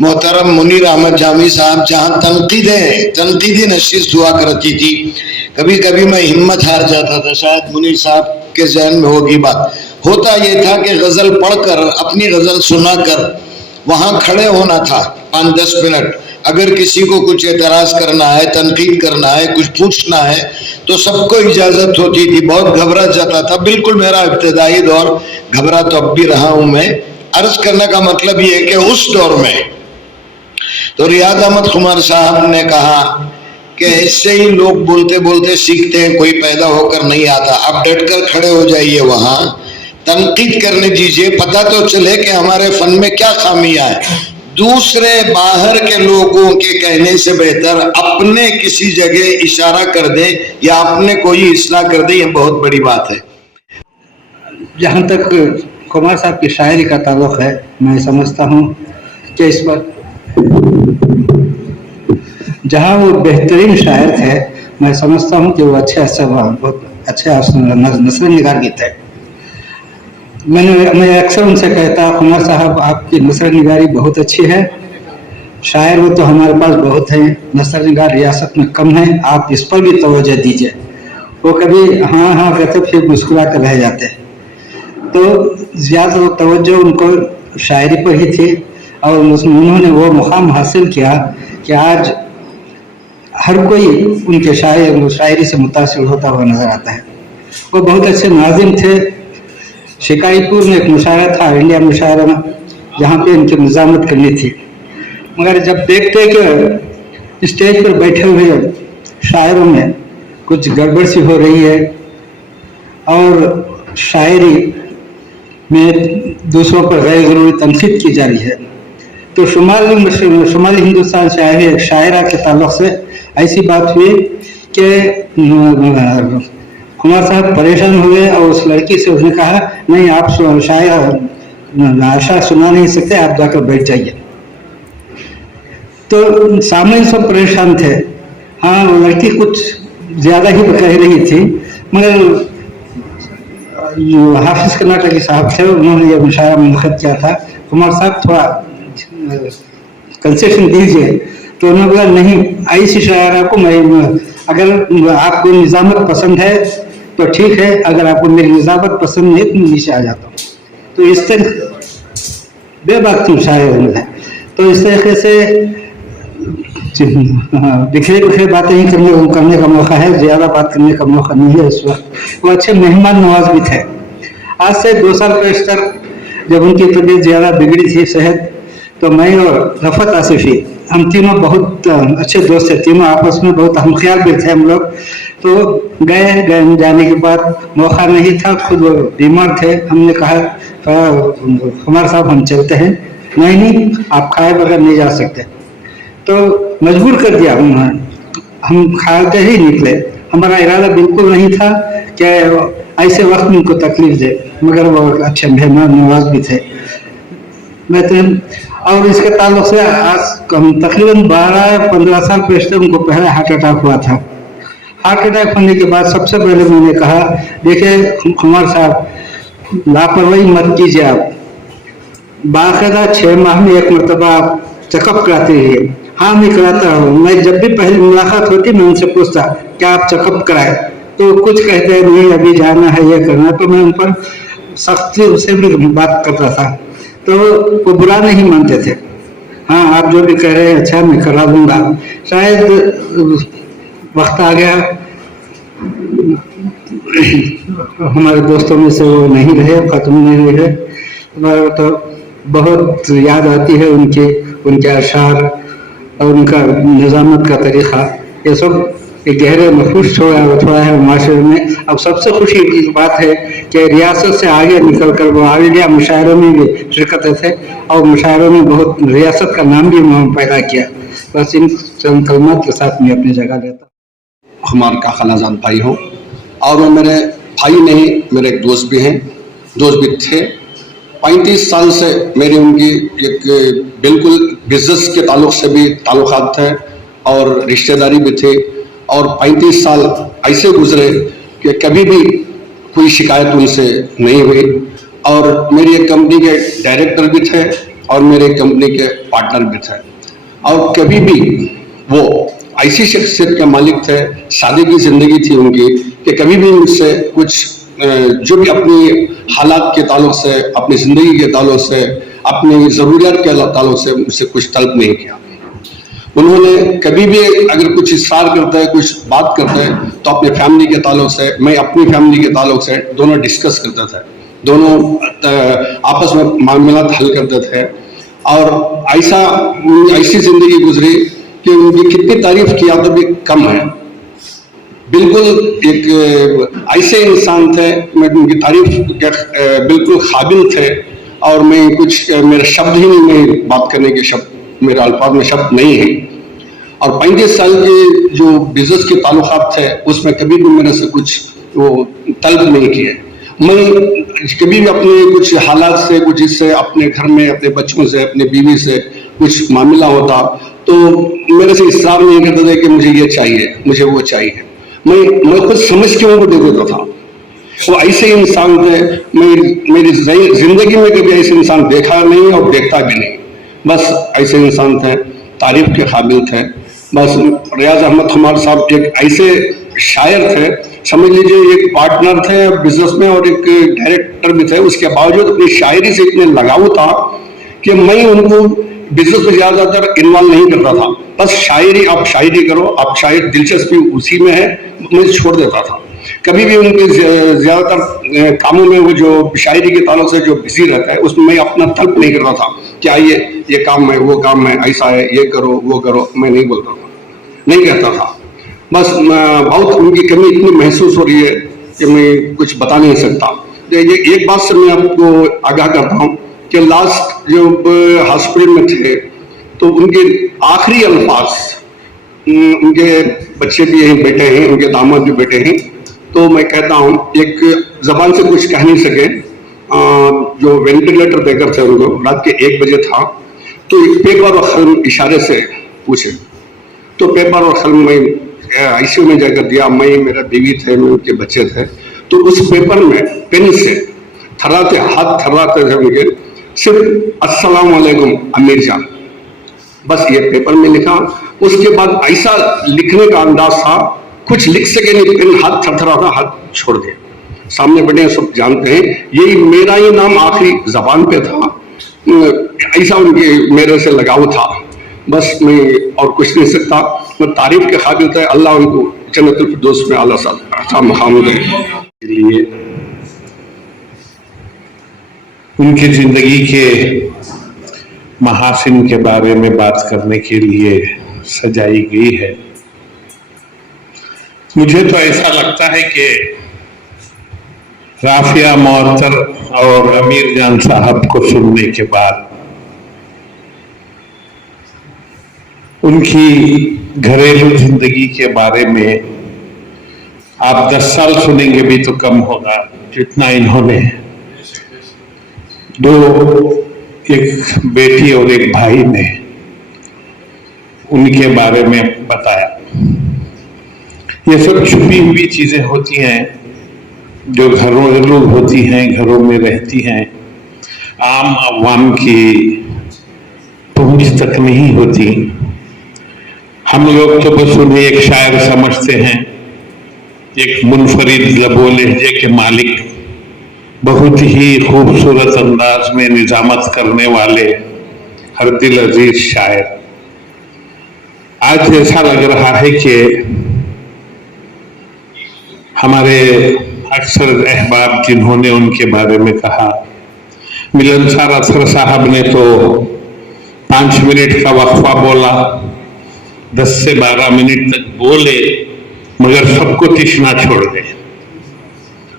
محترم منیر احمد جامی صاحب جہاں تنقیدی نشست ہوا کرتی تھی، کبھی کبھی میں ہمت ہار جاتا تھا، شاید منیر صاحب کے ذہن میں ہوگی بات، ہوتا یہ تھا کہ غزل پڑھ کر اپنی غزل سنا کر وہاں کھڑے ہونا تھا 5-10 منٹ، اگر کسی کو کچھ اعتراض کرنا ہے، تنقید کرنا ہے، کچھ پوچھنا ہے تو سب کو اجازت ہوتی تھی، بہت گھبرا جاتا تھا، بالکل میرا ابتدائی دور، گھبرا تو اب بھی رہا ہوں میں۔ عرض کرنے کا مطلب یہ ہے کہ اس دور میں تو ریاض احمد خمار صاحب نے کہا کہ ایسے ہی لوگ بولتے بولتے سیکھتے ہیں، کوئی پیدا ہو کر نہیں آتا، آپ ڈٹ کر کھڑے ہو جائیے، وہاں تنقید کرنے دیجئے، پتہ تو چلے کہ ہمارے فن میں کیا خامیاں ہیں۔ دوسرے باہر کے لوگوں کے کہنے سے بہتر اپنے کسی جگہ اشارہ کر دیں یا اپنے کوئی اصلاح کر دیں، یہ بہت بڑی بات ہے۔ جہاں تک خمار صاحب کی شاعری کا تعلق ہے، میں سمجھتا ہوں کہ اس پر جہاں وہ بہترین شاعر تھے، میں سمجھتا ہوں کہ وہ بہت اچھے نثر نگار بھی تھے۔ میں اکثر ان سے کہتا، خمار صاحب آپ کی نثر نگاری بہت اچھی ہے، شاعر وہ تو ہمارے پاس بہت ہیں، نثر نگار ریاست میں کم ہیں، آپ اس پر بھی توجہ دیجئے۔ وہ کبھی ہاں ہاں کہتے پھر مسکرا کر رہ جاتے، تو زیادہ توجہ ان کو شاعری پر ہی تھی، اور انہوں نے وہ مقام حاصل کیا کہ آج ہر کوئی ان کے شاعری سے متاثر ہوتا ہوا نظر آتا ہے۔ وہ بہت اچھے ناظم تھے۔ شکاری پور میں ایک مشاعرہ تھا، انڈیا مشاعرہ میں، جہاں پہ ان کی نظامت کرنی تھی، مگر جب دیکھتے کہ اسٹیج پر بیٹھے ہوئے شاعروں میں کچھ گڑبڑ سی ہو رہی ہے اور شاعری میں دوسروں پر غیر ضروری تنقید کی جا رہی ہے، تو شمالی ہندوستان سے آئے ہوئے ایک شاعرہ کے تعلق سے ایسی بات ہوئی کہ خمار صاحب پریشان ہوئے اور اس لڑکی سے اس نے کہا نہیں آپ اشعار سنا نہیں سکتے، آپ جا کر بیٹھ جائیے۔ تو سامنے سب پریشان تھے، ہاں وہ لڑکی کچھ زیادہ ہی کہہ رہی تھی، مگر جو حافظ کرناٹکی صاحب تھے انہوں نے یہ مشاعرہ منعقد کیا تھا، خمار صاحب تھوڑا کنسیشن دیجیے، تو انہوں نے بولا نہیں ایسی شاعرہ کو میں اگر آپ کو نظامت پسند ہے تو ٹھیک ہے، اگر آپ کو میری نظامت پسند نہیں تو میں نیچے آ جاتا ہوں۔ تو اس طرح بے باک تم شاعر ہے، تو اس طریقے سے بکھرے باتیں ہی کرنے کا موقع ہے، زیادہ بات کرنے کا موقع نہیں ہے اس وقت۔ وہ اچھے مہمان نواز بھی تھے۔ آج سے 2 سال پیشتر جب ان کی طبیعت زیادہ بگڑی تھی صحت، تو میں اور رفعت آصفی ہم تینوں بہت اچھے دوست تھے، تینوں آپس میں بہت ہم خیال بھی تھے ہم لوگ، تو گئے جانے کے بعد موقع نہیں تھا، خود وہ بیمار تھے، ہم نے کہا خمار صاحب ہم چلتے ہیں، نہیں آپ کھائے بغیر نہیں جا سکتے، تو مجبور کر دیا انہوں نے، ہم کھاتے ہی نکلے، ہمارا ارادہ بالکل نہیں تھا کہ ایسے وقت میں ان کو تکلیف دے، مگر وہ اچھے مہمان نواز بھی تھے۔ اور اس کے تعلق سے آج تقریباً 12-15 سال پیشتر ان کو پہلے ہارٹ اٹیک ہوا تھا۔ ہارٹ اٹیک ہونے کے بعد سب سے پہلے میں نے کہا دیکھیں خمار صاحب لاپرواہی مت کیجیے، آپ باقاعدہ 6 ماہ میں 1 مرتبہ آپ چیک اپ کراتے رہیے۔ ہاں میں کراتا ہوں، میں جب بھی پہلی ملاقات ہوتی میں ان سے پوچھتا کیا آپ چیک اپ کرائے، تو کچھ کہتے نہیں ابھی جانا ہے یہ کرنا، تو میں ان پر سختی سے بھی بات کرتا تھا، تو وہ برا نہیں مانتے تھے، ہاں آپ جو بھی کہہ رہے ہیں اچھا میں کرا دوں گا۔ شاید وقت آ گیا ہمارے دوستوں میں سے وہ نہیں رہے، ختم نہیں رہے، تو بہت یاد آتی ہے ان کے اشعار اور ان کا نظامت کا طریقہ، یہ سب ایک گہرے محفوظ چھوڑا ہے معاشرے میں۔ اب سب سے خوشی کی بات ہے کہ ریاست سے آگے نکل کر وہ آل انڈیا مشاعروں میں بھی شرکت تھے اور مشاعروں میں بہت ریاست کا نام بھی انہوں نے پیدا کیا۔ بس ان چند کلمات کے ساتھ میں اپنی جگہ لیتا ہوں۔ خمار کا خالازان بھائی ہوں، اور وہ میرے بھائی نہیں، میرے ایک دوست بھی ہیں، دوست بھی تھے، 35 साल से मेरी उनकी एक बिल्कुल बिजनेस के ताल्लुक से भी ताल्लुकात थे और रिश्तेदारी भी थी, और 35 साल ऐसे गुजरे कि कभी भी कोई शिकायत उनसे नहीं हुई। और मेरी एक कंपनी के डायरेक्टर भी थे और मेरे कंपनी के पार्टनर भी थे, और कभी भी वो ऐसी शख्सियत के मालिक थे, सादगी की ज़िंदगी थी उनकी, कि कभी भी मुझसे कुछ जो भी अपनी हालात के ताल्लुक से, अपनी ज़िंदगी के ताल्लुक से, अपनी ज़रूरियात के ताल्लुक से मुझसे कुछ तलब नहीं किया। उन्होंने कभी भी अगर कुछ इसरार करते हैं, कुछ बात करते हैं, तो अपने फैमिली के ताल्लुक से, मैं अपनी फैमिली के ताल्लुक से, दोनों डिस्कस करते थे, दोनों आपस में मामलात हल करते थे। और ऐसी ज़िंदगी गुजरी कि उनकी कितनी तारीफ किया तो भी कम है। बिल्कुल एक ऐसे इंसान थे, मैं उनकी तारीफ के बिल्कुल काबिल थे, और मैं कुछ मेरे शब्द ही नहीं, मैं बात करने के शब्द, मेरे अल्फाज में शब्द नहीं है। और 35 साल के जो बिजनेस के ताल्लुकात थे उसमें कभी भी मेरे से कुछ वो तलब नहीं किए। मैं कभी भी अपने कुछ हालात से, कुछ इससे, अपने घर में अपने बच्चों से, अपने बीवी से कुछ मामला होता तो मेरे से इसरार नहीं करते थे कि मुझे ये चाहिए, मुझे वो चाहिए। मैं खुद समझ के उनको दे देता था। वो ऐसे इंसान थे, मेरी जिंदगी में कभी ऐसे इंसान देखा नहीं और देखता भी नहीं। बस ऐसे इंसान थे, तारीफ के काबिल थे। बस रियाज अहमद खुमार साहब एक ऐसे शायर थे, समझ लीजिए एक पार्टनर थे बिजनेस में और एक डायरेक्टर भी थे, उसके बावजूद अपनी शायरी से इतने लगाव था कि मैं उनको बिजनेस में ज्यादातर इन्वॉल्व नहीं करता था। बस शायरी, आप शायरी करो, आप शायद दिलचस्पी उसी में है, मैं छोड़ देता था। कभी भी उनके ज्यादातर कामों में वो जो शायरी के ताल्लुक से जो बिजी रहता है उसमें मैं अपना तलब नहीं करता था कि आइए ये काम है, वो काम है, ऐसा है, ये करो, वो करो, मैं नहीं बोलता था, नहीं कहता था। बस बहुत उनकी कमी इतनी महसूस हो रही है कि मैं कुछ बता नहीं सकता। ये एक बात से मैं आपको आगाह करता हूँ कि लास्ट जब हॉस्पिटल में थे तो उनके आखिरी अल्फाज, उनके बच्चे भी यहीं बैठे हैं, उनके दामाद भी बैठे हैं, तो मैं कहता हूँ, एक जबान से कुछ कह नहीं सके, जो वेंटिलेटर देकर थे उनको, रात के 1 बजे था, तो पेपर और कलम इशारे से पूछे, तो पेपर और कलम में आईसीयू में जाकर दिया। मैं, मेरा बीवी थे, उनके बच्चे थे, तो उस पेपर में पेन से थर्राते, हाथ थर्राते थे उनके, सिर्फ अस्सलाम वालेकुम अमीर जान, बस ये पेपर में लिखा। उसके बाद ऐसा लिखने का अंदाज था, कुछ लिख सके नहीं, पेन हाथ थरथरा था, हाथ छोड़ दिया। सामने बैठे सब जानते हैं, यही मेरा ही नाम आखिरी जबान पे था, ऐसा उनके मेरे से लगाव था। बस मैं और कुछ नहीं सकता, मैं तारीफ के काबिल था। अल्लाह उनको जन्नतुल फिरदौस में आला सा मकाम दे। लिए उनकी जिंदगी के महासिन के बारे में बात करने के लिए सजाई गई है। मुझे तो ऐसा लगता है कि राफिया मोहत्तर और अमीर जान साहब को सुनने के बाद उनकी घरेलू जिंदगी के बारे में आप 10 साल सुनेंगे भी तो कम होगा, जितना इन्होंने 2, एक बेटी और एक भाई ने उनके बारे में बताया। ये सब छुपी हुई चीजें होती हैं जो घरेलू होती हैं, घरों में रहती हैं, आम अवाम की पहुंच तक नहीं होती। हम लोग तो बस उन्हें एक शायर समझते हैं, एक मुनफरिद लबो लहजे के मालिक, बहुत ही खूबसूरत अंदाज में निजामत करने वाले हर दिल अजीज शायर। आज ऐसा लग रहा है कि हमारे अक्सर अहबाब जिन्होंने उनके बारे में कहा, मिलनसार असर साहब ने तो 5 मिनट का वक्फा बोला, 10 से 12 मिनट तक बोले, मगर सबको तिश्ना छोड़ गए।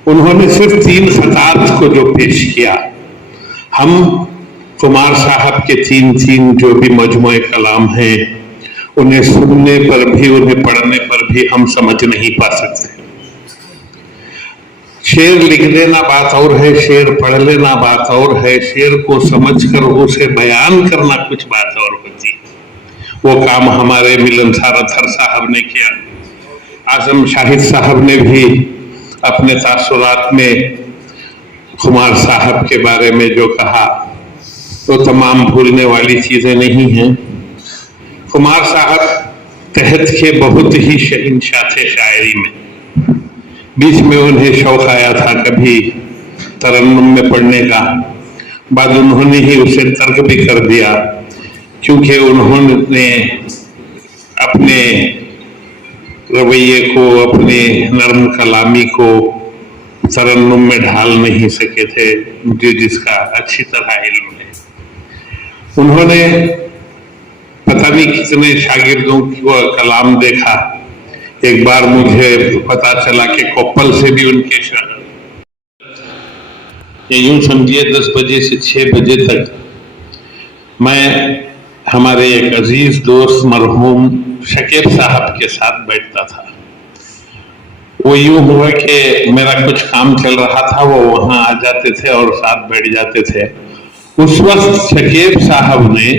उन्होंने सिर्फ 3 खतात को जो पेश किया, हम कुमार साहब के 3 जो भी मजमूए कलाम हैं, उन्हें सुनने पर भी, उन्हें पढ़ने पर भी हम समझ नहीं पा सकते। शेर लिख देना बात और है, शेर पढ़ लेना बात और है, शेर को समझकर उसे बयान करना कुछ बात और होती है। वो काम हमारे मिलनसार अतहर साहब ने किया। आजम शाहिद साहब ने भी अपने तासुरात में खुमार साहब के बारे में जो कहा वो तमाम भूलने वाली चीजें नहीं हैं। खुमार साहब तहत के बहुत ही शहंशाह थे शायरी में। बीच में उन्हें शौक आया था कभी तरन्नुम में पढ़ने का, बाद उन्होंने ही उसे तर्क भी कर दिया, क्योंकि उन्होंने अपने रवैये को, अपने नर्म कलामी को तरन्नुम में ढाल नहीं सके थे, मुझे जिसका अच्छी तरह इल्म है। उन्होंने पता नहीं कितने शागिर्दों को कलाम देखा। एक बार मुझे पता चला कि कोप्पल से भी उनके ये यूं समझिए 10 बजे से 6 बजे तक मैं हमारे एक अजीज दोस्त मरहूम शकीब साहब के साथ बैठता था। वो यूं हुआ कि मेरा कुछ काम चल रहा था, वो वहां आ जाते थे और साथ बैठ जाते थे। उस वक्त शकीब साहब ने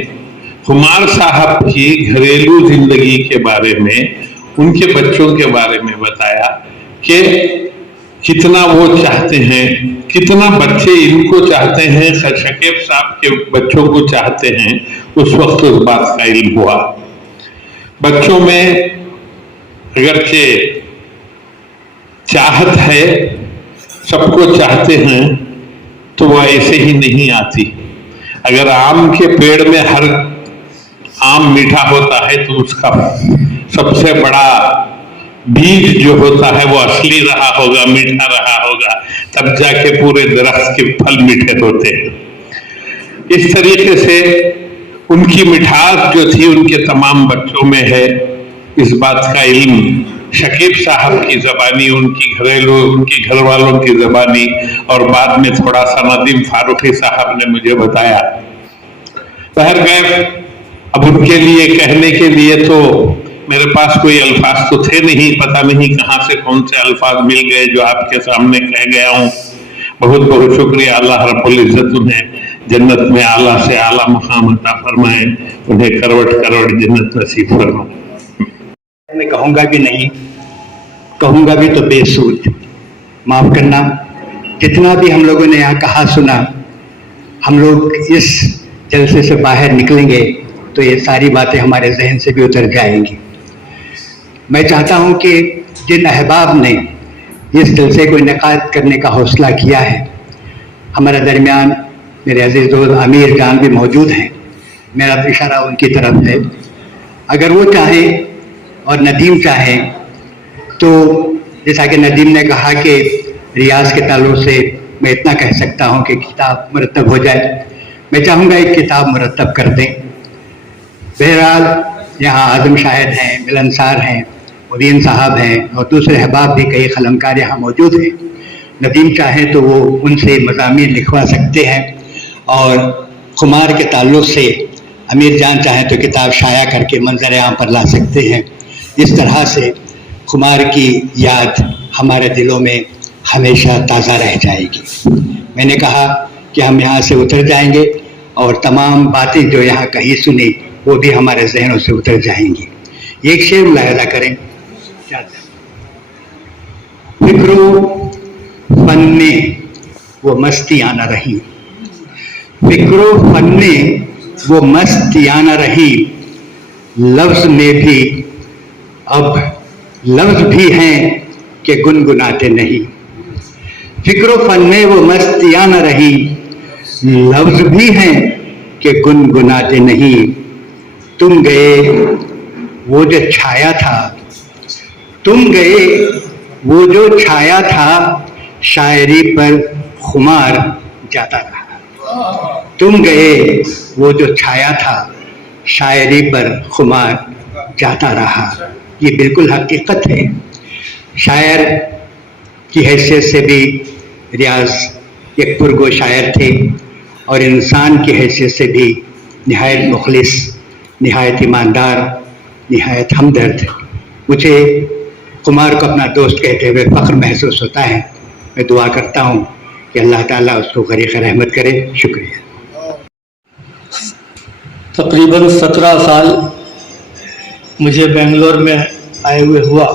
खुमार साहब की घरेलू जिंदगी के बारे में, उनके बच्चों के बारे में बताया कि कितना वो चाहते हैं, कितना बच्चे इनको चाहते हैं, शकीब साहब के बच्चों को चाहते हैं। उस वक्त उस बात का इल्म हुआ। बच्चों में अगरचे चाहत है, सबको चाहते हैं, तो वह ऐसे ही नहीं आती। अगर आम के पेड़ में हर आम मीठा होता है तो उसका सबसे बड़ा बीज जो होता है वो असली रहा होगा, मीठा रहा होगा, तब जाके पूरे दरख्त के फल मीठे होते हैं। इस तरीके से उनकी मिठास जो थी उनके तमाम बच्चों में है। इस बात का इल्म शकीब साहब की ज़बानी, उनकी घरेलू, उनकी घर वालों की ज़बानी, और बाद में थोड़ा सा नदीम फारूकी साहब ने मुझे बताया। बहर गैर अब उनके लिए कहने के लिए तो मेरे पास कोई अल्फाज तो थे नहीं, पता नहीं कहाँ से कौन से अल्फाज मिल गए जो आपके सामने कह गया हूँ। बहुत बहुत शुक्रिया। अल्लाह रब्बुल इज्जत उन्हें जन्नत में आला से आला मकाम अता फरमाए, उन्हें करवट करवट जन्नत नसीब फरमाए। मैं कहूँगा भी नहीं, कहूँगा भी तो बेसूद। माफ करना, जितना भी हम लोगों ने यहाँ कहा सुना, हम लोग इस जलसे से बाहर निकलेंगे तो ये सारी बातें हमारे जहन से भी उतर जाएंगी। मैं चाहता हूँ कि जिन अहबाब ने इस जलसे को इनेकाद करने का हौसला किया है, हमारे दरमियान मेरे अजीज दोस्त आमिर जान भी मौजूद हैं। मेरा इशारा उनकी तरफ है। अगर वो चाहें और नदीम चाहें तो जैसा कि नदीम ने कहा कि रियाज के ताल्लुक से मैं इतना कह सकता हूँ कि किताब मुरतब हो जाए। मैं चाहूँगा एक किताब मुरतब कर दें। बहरहाल यहाँ आजम शाहिद हैं, मिलनसार हैं, मुदीन साहब हैं और दूसरे अहबाब भी कई कलमकार यहाँ मौजूद हैं। नदीम चाहें तो वो उनसे मज़ामीन लिखवा सकते हैं और खुमार के ताल्लुक से अमीर जान चाहें तो किताब शाया करके मंजर आम पर ला सकते हैं। इस तरह से खुमार की याद हमारे दिलों में हमेशा ताज़ा रह जाएगी। मैंने कहा कि हम यहाँ से उतर जाएंगे और तमाम बातें जो यहाँ कही सुनी वो भी हमारे जहनों से उतर जाएंगी। एक शेर मुलाहिजा करें, फिक्रो फन्ने वो मस्तियाँ न रही, फिक्रो फन्ने वो मस्तियाँ न रही, लफ्ज में भी अब लफ्ज भी हैं कि गुनगुनाते नहीं। फिक्रो फन्ने वो मस्तियाँ न रही, लफ्ज भी हैं कि गुनगुनाते नहीं। तुम गए वो जो छाया था, तुम गए वो जो छाया था, शायरी पर खुमार जाता रहा। तुम गए वो जो छाया था, शायरी पर खुमार जाता रहा। ये बिल्कुल हकीकत है। शायर की हैसियत से भी रियाज एक पुरगो शायर थे और इंसान की हैसियत से भी निहायत मुखलिस, निहायत ईमानदार, निहायत हमदर्द। मुझे कुमार को अपना दोस्त कहते हुए फ़ख्र महसूस होता है میں دعا کرتا ہوں کہ اللہ تعالیٰ اس کو غریق رحمت کرے. شکریہ. تقریباً 17 سال مجھے بنگلور میں آئے ہوئے ہوا،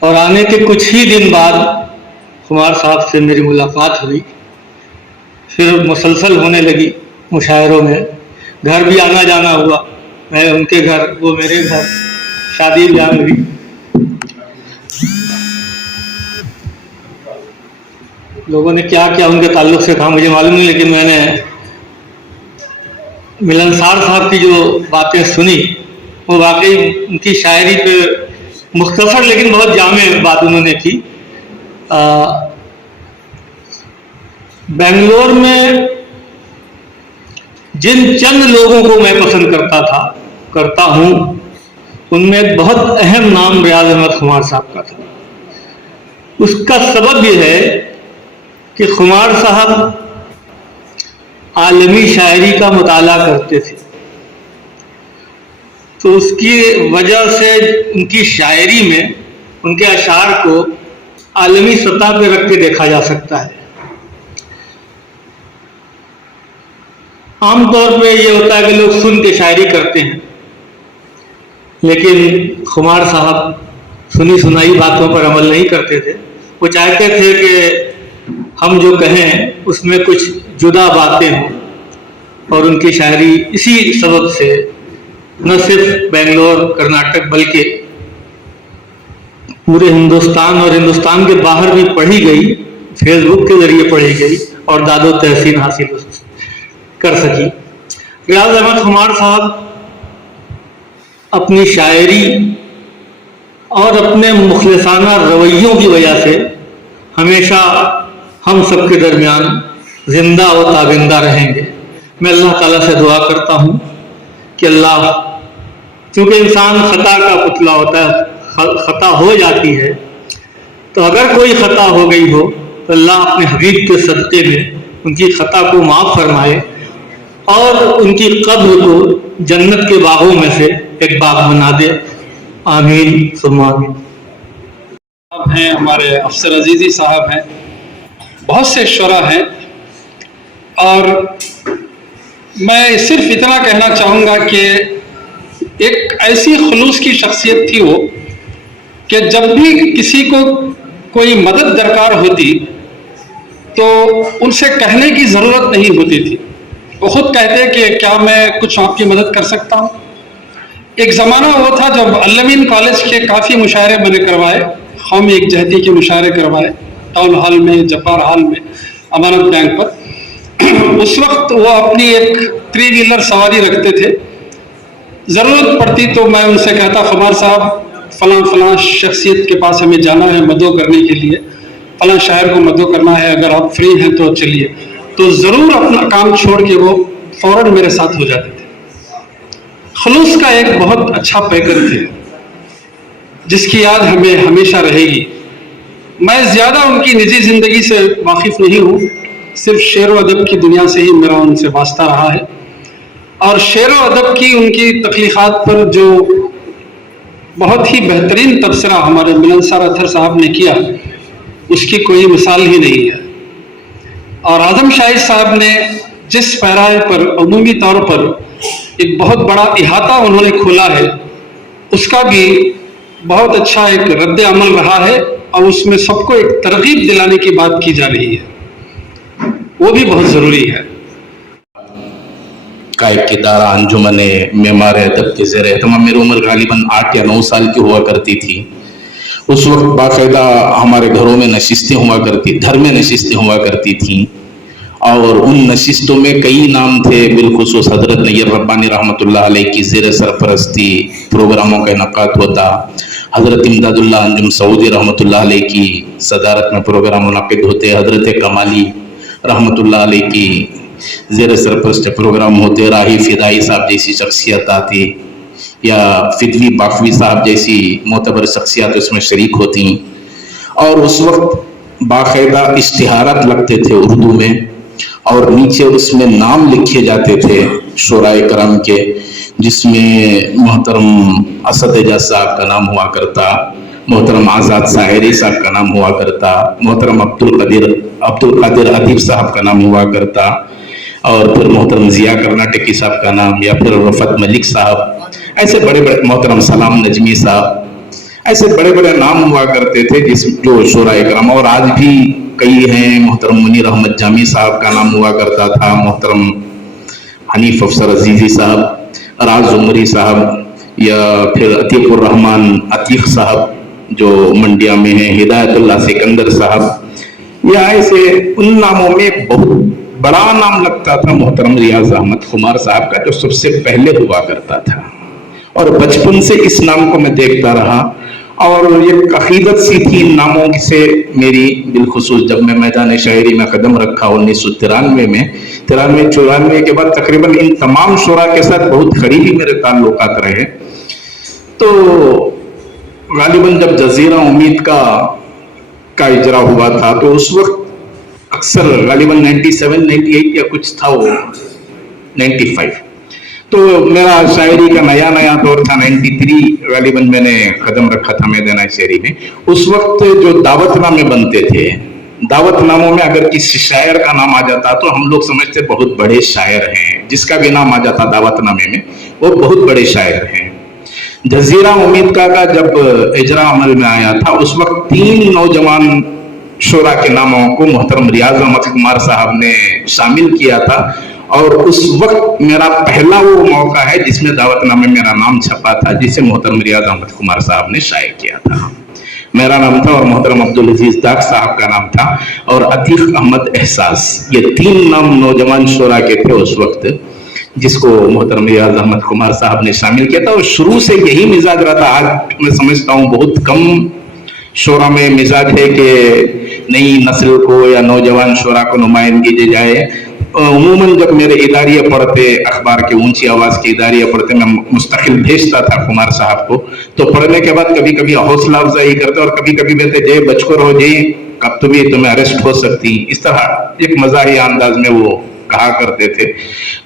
اور آنے کے کچھ ہی دن بعد خمار صاحب سے میری ملاقات ہوئی. پھر مسلسل ہونے لگی مشاعروں میں، گھر بھی آنا جانا ہوا، میں ان کے گھر، وہ میرے گھر، شادی بیاہ ہوئی. لوگوں نے کیا کیا ان کے تعلق سے کہا مجھے معلوم نہیں، لیکن میں نے ملنسار صاحب کی جو باتیں سنی وہ واقعی ان کی شاعری پہ مختصر لیکن بہت جامع بات انہوں نے کی. بنگلور میں جن چند لوگوں کو میں پسند کرتا ہوں ان میں بہت اہم نام ریاض احمد خمار صاحب کا تھا. اس کا سبب یہ ہے کہ خمار صاحب عالمی شاعری کا مطالعہ کرتے تھے، تو اس کی وجہ سے ان کی شاعری میں ان کے اشعار کو عالمی سطح پہ رکھ کے دیکھا جا سکتا ہے. عام طور پہ یہ ہوتا ہے کہ لوگ سن کے شاعری کرتے ہیں، لیکن خمار صاحب سنی سنائی باتوں پر عمل نہیں کرتے تھے. وہ چاہتے تھے کہ ہم جو کہیں اس میں کچھ جدا باتیں ہوں، اور ان کی شاعری اسی سبب سے نہ صرف بنگلور کرناٹک بلکہ پورے ہندوستان اور ہندوستان کے باہر بھی پڑھی گئی، فیس بک کے ذریعے پڑھی گئی اور داد و تحسین حاصل کر سکی. ریاض احمد خمار صاحب اپنی شاعری اور اپنے مخلصانہ رویوں کی وجہ سے ہمیشہ ہم سب کے درمیان زندہ و تابندہ رہیں گے. میں اللہ تعالیٰ سے دعا کرتا ہوں کہ اللہ، چونکہ انسان خطا کا پتلا ہوتا ہے، خطا ہو جاتی ہے، تو اگر کوئی خطا ہو گئی ہو تو اللہ اپنے حبیب کے صدقے میں ان کی خطا کو معاف فرمائے اور ان کی قبر کو جنت کے باغوں میں سے ایک باغ بنا دے. آمین ثم آمین. صاحب ہیں، ہمارے افسر عزیزی صاحب ہیں، بہت سے شعراء ہیں، اور میں صرف اتنا کہنا چاہوں گا کہ ایک ایسی خلوص کی شخصیت تھی وہ کہ جب بھی کسی کو کوئی مدد درکار ہوتی تو ان سے کہنے کی ضرورت نہیں ہوتی تھی. وہ خود کہتے کہ کیا میں کچھ آپ کی مدد کر سکتا ہوں. ایک زمانہ وہ تھا جب الامین کالج کے کافی مشاعرے میں نے کروائے، قومی یکجہتی کے مشاعرے کروائے، ٹاؤن ہال میں، جبار ہال میں، امانت بینک پر. اس وقت وہ اپنی ایک 3 ویلر سواری رکھتے تھے. ضرورت پڑتی تو میں ان سے کہتا خمار صاحب فلاں فلاں شخصیت کے پاس ہمیں جانا ہے مدعو کرنے کے لیے، فلاں شاعر کو مدعو کرنا ہے، اگر آپ فری ہیں تو چلیے. تو ضرور اپنا کام چھوڑ کے وہ فوراً میرے ساتھ ہو جاتے تھے. خلوص کا ایک بہت اچھا پیکر تھے جس کی یاد ہمیں ہمیشہ رہے گی. میں زیادہ ان کی نجی زندگی سے واقف نہیں ہوں، صرف شعر و ادب کی دنیا سے ہی میرا ان سے واسطہ رہا ہے، اور شعر و ادب کی ان کی تخلیقات پر جو بہت ہی بہترین تبصرہ ہمارے ملنسار اطہر صاحب نے کیا اس کی کوئی مثال ہی نہیں ہے. اور اعظم شاہد صاحب نے جس پیرائے پر عمومی طور پر ایک بہت بڑا احاطہ انہوں نے کھولا ہے، اس کا بھی بہت اچھا ایک رد عمل رہا ہے، اور اس میں سب کو ایک ترغیب دلانے کی بات کی جا رہی ہے، وہ بھی بہت ضروری ہے. کا ایک ادارہ انجمن معمار ادب کے زیر اہتمام، میری عمر غالباً 8 یا 9 سال کی ہوا کرتی تھی. اس وقت باقاعدہ ہمارے گھروں میں نشستیں ہوا کرتی، گھر میں نشستیں ہوا کرتی تھیں، اور ان نشستوں میں کئی نام تھے. بالخصوص حضرت نیر ربانی رحمۃ اللہ علیہ کی زیر سرپرستی پروگراموں کا انعقاد ہوتا. حضرت امداد اللہ انجم سعودی رحمۃ اللہ علیہ کی صدارت میں پروگرام منعقد ہوتے. حضرت کمالی رحمۃ اللہ علیہ کی زیر سرپرست پروگرام ہوتے. راہی فدائی صاحب جیسی شخصیت آتی، یا فدوی باقوی صاحب جیسی معتبر شخصیات اس میں شریک ہوتی. اور اس وقت باقاعدہ اشتہارات لگتے تھے اردو میں، اور نیچے اس میں نام لکھے جاتے تھے شعراء کرام کے، جس میں محترم اسد اعجاز صاحب کا نام ہوا کرتا، मोहतरम आज़ाद साहिरी साहब का नाम हुआ करता, मोहतरम अब्दुल कादिर अदीब साहब का नाम हुआ करता, और फिर मोहतरम ज़िया कर्नाटकी साहब का नाम, या फिर रफ़त मलिक साहब, ऐसे बड़े बड़े, मोहतरम सलाम नजमी साहब, ऐसे बड़े बड़े नाम हुआ करते थे जो शोराए करम। और आज भी कई हैं, मोहतरम मुनीर अहमद जामी साहब का नाम हुआ करता था, मोहतरम हनीफ अफसर अजीज़ी साहब, राज उमरी साहब, या फिर अतीकुर रहमान अतीक साहब जो मंडिया में हैं, हिदायतुल्लाह सिकंदर साहब, या ऐसे उन नामों में एक बहुत बड़ा नाम लगता था मोहतरम रियाज अहमद खुमार साहब का, जो सबसे पहले हुआ करता था। और बचपन से इस नाम को मैं देखता रहा, और ये अकीदत सी थी इन नामों से मेरी, बिलखुसूस जब मैं मैदान शायरी में कदम रखा 1993 में, 93-94 के बाद तकरीबन इन तमाम शुरा के साथ बहुत करीबी मेरे ताल्लुकात रहे। तो गालिबन जब जजीरा उम्मीद का इजरा हुआ था, तो उस वक्त अक्सर गालिबन 97, 98 या कुछ था, वो 95, तो मेरा शायरी का नया दौर था। 93 गालिबन मैंने कदम रखा था मैदान शायरी में। उस वक्त जो दावतनामे बनते थे, दावतनामों में अगर किसी शायर का नाम आ जाता तो हम लोग समझते बहुत बड़े शायर हैं, जिसका भी नाम आ जाता दावतनामे में वो बहुत बड़े शायर हैं। जजीरा उम्मीद का जब इजरा अमल में आया था, उस वक्त 3 नौजवान शोरा के नामों को मोहतरम रियाज अहमद खुमार साहब ने शामिल किया था, और उस वक्त मेरा पहला वो मौका है जिसमें दावतनामे में मेरा नाम छपा था, जिसे मोहतरम रियाज अहमद खुमार साहब ने शाये किया था। मेरा नाम था और मोहतरम अब्दुल अजीज दाग साहब का नाम था, और अतीक अहमद एहसास, ये 3 नाम नौजवान शोरा के थे उस वक्त, जिसको मोहतरम रियाज अहमद खुमार साहब ने शामिल किया था। और शुरू से यही मिजाज रहा था। आज मैं समझता हूँ बहुत कम शोरा में मिजाज है कि नई नस्ल को या नौजवान शोरा को नुमाइंदगी दी जाए। उमूमन जब मेरे इदारिया पढ़ते, अखबार के ऊंची आवाज के इदारिया पढ़ते, मैं मुस्तकिल भेजता था खुमार साहब को, तो पढ़ने के बाद कभी कभी हौसला अफजाई करते और कभी कभी कहते जय बचकर हो जी, कब तो भी तुम्हें अरेस्ट हो सकती, इस तरह एक मजाही अंदाज में वो कहा करते थे।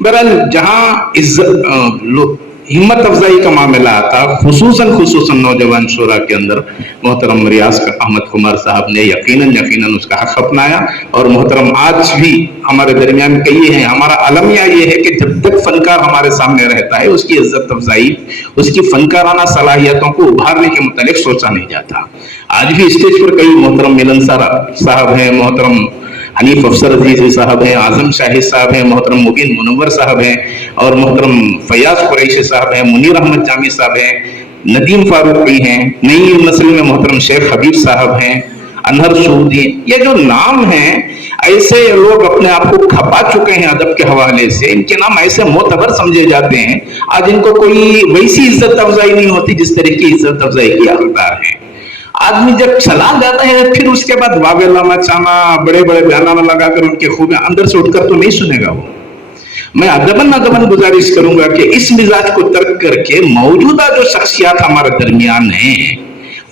बहरहाल जहाँ इज्जत हिम्मत अफजाई का मामला आता, खुसूसन नौजवान शोरा के अंदर मोहतरम रियाज अहमद खुमार साहब ने यकीनन उसका हक अपनाया। और मोहतरम आज भी हमारे दरमियान कई हैं। हमारा अलमिया ये है कि जब तक फनकार हमारे सामने रहता है, उसकी इज्जत अफजाई, उसकी फनकाराना सलाहियतों को उभारने के मुतालिक सोचा नहीं जाता। आज भी स्टेज पर कई मोहतरम मिलन साहब हैं, मोहतरम हनीफ अफसर अजीज़ी साहब हैं, आजम शाहिद साहब हैं, मोहतरम मुबीन मुनव्वर साहब हैं, और मोहतरम फयाज कुरैशी साहब हैं, मुनीर अहमद जामी साहब हैं, नदीम फारूकी हैं, नई नस्ल में मोहतरम शेख हबीब साहब हैं, अनहर सूदी। ये जो नाम हैं, ऐसे लोग अपने आप को खपा चुके हैं अदब के हवाले से, इनके नाम ऐसे मोतबर समझे जाते हैं। आज इनको कोई वैसी इज्जत अफजाई नहीं होती जिस तरह की इज्जत अफजाई की हकदार है। आदमी जब चला जाता है, फिर उसके बाद वावेला मचाना, बड़े बड़े बयाना लगाकर उनके खूबियां अंदर से उठकर तो नहीं सुनेगा वो। मैं अदबन गुजारिश करूंगा कि इस मिजाज को तर्क करके मौजूदा जो शख्सियात हमारे दरमियान हैं,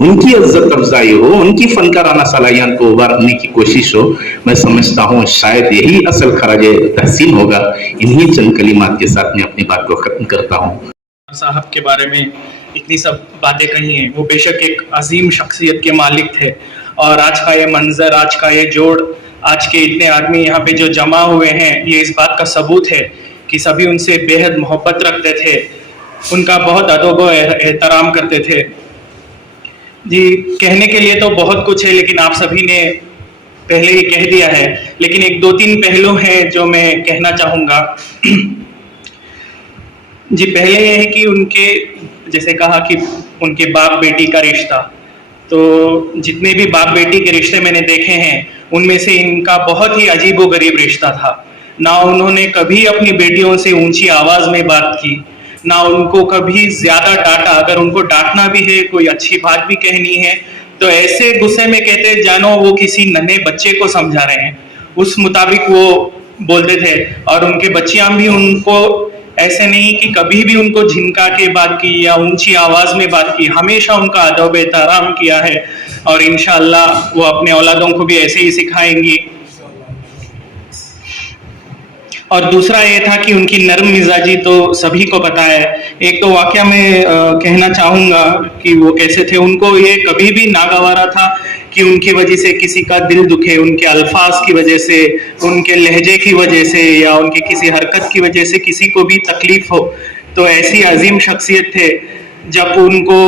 उनकी इज्जत अफजाई हो, उनकी फनकाराना सलाहियत को उभारने की कोशिश हो। मैं समझता हूँ शायद यही असल खराज तहसीन होगा। इन्हीं चंद कलिमात के साथ मैं अपनी बात को खत्म करता हूँ। साहब के बारे में इतनी सब बातें कही हैं, वो बेशक एक अजीम शख्सियत के मालिक थे, और आज का ये मंजर, आज का ये जोड़, आज के इतने आदमी यहाँ पे जो जमा हुए हैं, ये इस बात का सबूत है कि सभी उनसे बेहद मोहब्बत रखते थे, उनका बहुत अदब व एहतराम करते थे। जी, कहने के लिए तो बहुत कुछ है, लेकिन आप सभी ने पहले ही कह दिया है। लेकिन एक 2-3 पहलू हैं जो मैं कहना चाहूँगा। जी, पहले ये है कि उनके, जैसे कहा कि उनके बाप बेटी का रिश्ता, तो जितने भी बाप बेटी के रिश्ते मैंने देखे हैं, उनमें से इनका बहुत ही अजीब व गरीब रिश्ता था। ना उन्होंने कभी अपनी बेटियों से ऊंची आवाज में बात की, ना उनको कभी ज्यादा डांटा। अगर उनको डांटना भी है, कोई अच्छी बात भी कहनी है, तो ऐसे गुस्से में कहते जानो वो किसी नन्हे बच्चे को समझा रहे हैं, उस मुताबिक वो बोलते थे। और उनके बच्चियां भी उनको ऐसे नहीं कि कभी भी उनको झिनका के बात की या ऊंची आवाज में बात की, हमेशा उनका अदब एहतराम किया है, और इंशाअल्लाह वो अपने औलादों को भी ऐसे ही सिखाएंगी। और दूसरा ये था कि उनकी नरम मिजाजी तो सभी को पता है एक तो वाकया मैं कहना चाहूँगा कि वो कैसे थे। उनको ये कभी भी नागवारा था कि उनकी वजह से किसी का दिल दुखे, उनके अल्फाज की वजह से, उनके लहजे की वजह से या उनकी किसी हरकत की वजह से किसी को भी तकलीफ हो। तो ऐसी अजीम शख्सियत थे। जब उनको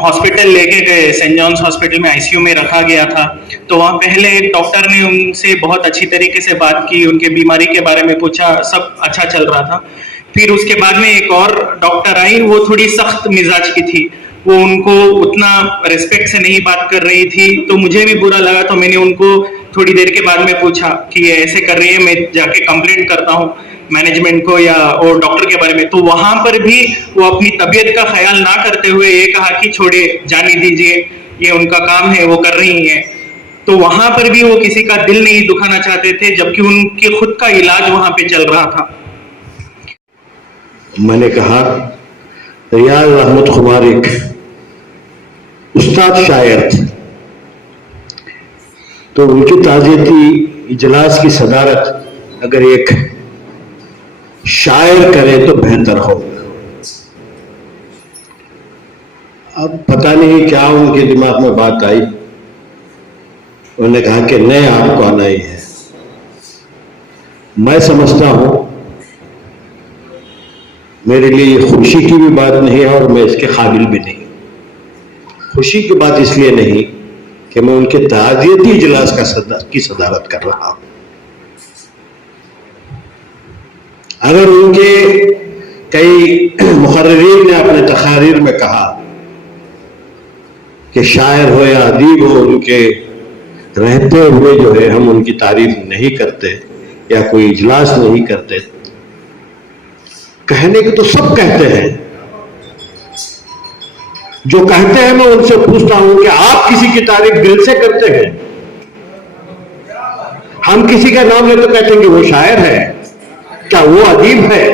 हॉस्पिटल लेके गए, सेंट जॉन्स हॉस्पिटल में आईसीयू में रखा गया था, तो वहाँ पहले एक डॉक्टर ने उनसे बहुत अच्छी तरीके से बात की, उनके बीमारी के बारे में पूछा, सब अच्छा चल रहा था। फिर उसके बाद में एक और डॉक्टर आई, वो थोड़ी सख्त मिजाज की थी, वो उनको उतना रिस्पेक्ट से नहीं बात कर रही थी। तो मुझे भी बुरा लगा, तो मैंने उनको थोड़ी देर के बाद में पूछा कि ये ऐसे कर रही है, मैं जाके कंप्लेंट करता हूँ मैनेजमेंट को या और डॉक्टर के बारे में। तो वहां पर भी वो अपनी तबीयत का ख्याल ना करते हुए ये कहा कि छोड़े, जाने दीजिए, ये उनका काम है, वो कर रही हैं। तो वहां पर भी वो किसी का दिल नहीं दुखाना चाहते थे, जबकि उनके खुद का इलाज वहां पे चल रहा था। मैंने कहा रियाज अहमद खुमार एक उस्ताद शायर थे, तो उनकी ताज़ियती इजलास की सदारत अगर एक शायर करे तो बेहतर हो। अब पता नहीं क्या उनके दिमाग में बात आई, उन्होंने कहा कि नए आपको आना ही है। मैं समझता हूं मेरे लिए खुशी की भी बात नहीं है और मैं इसके काबिल भी नहीं। खुशी की बात इसलिए नहीं कि मैं उनके ताज़ियती इजलास की सदारत कर रहा हूं। अगर उनके कई मुखर्रिरीन ने अपने तकारीर में कहा कि शायर हो या अदीब हो, उनके रहते हुए जो है हम उनकी तारीफ नहीं करते या कोई इजलास नहीं करते, कहने के तो सब कहते हैं। जो कहते हैं मैं उनसे पूछता हूं कि आप किसी की तारीफ दिल से करते हैं? हम किसी का नाम लेते कहते हैं कि वो शायर है, क्या वो अदीब है?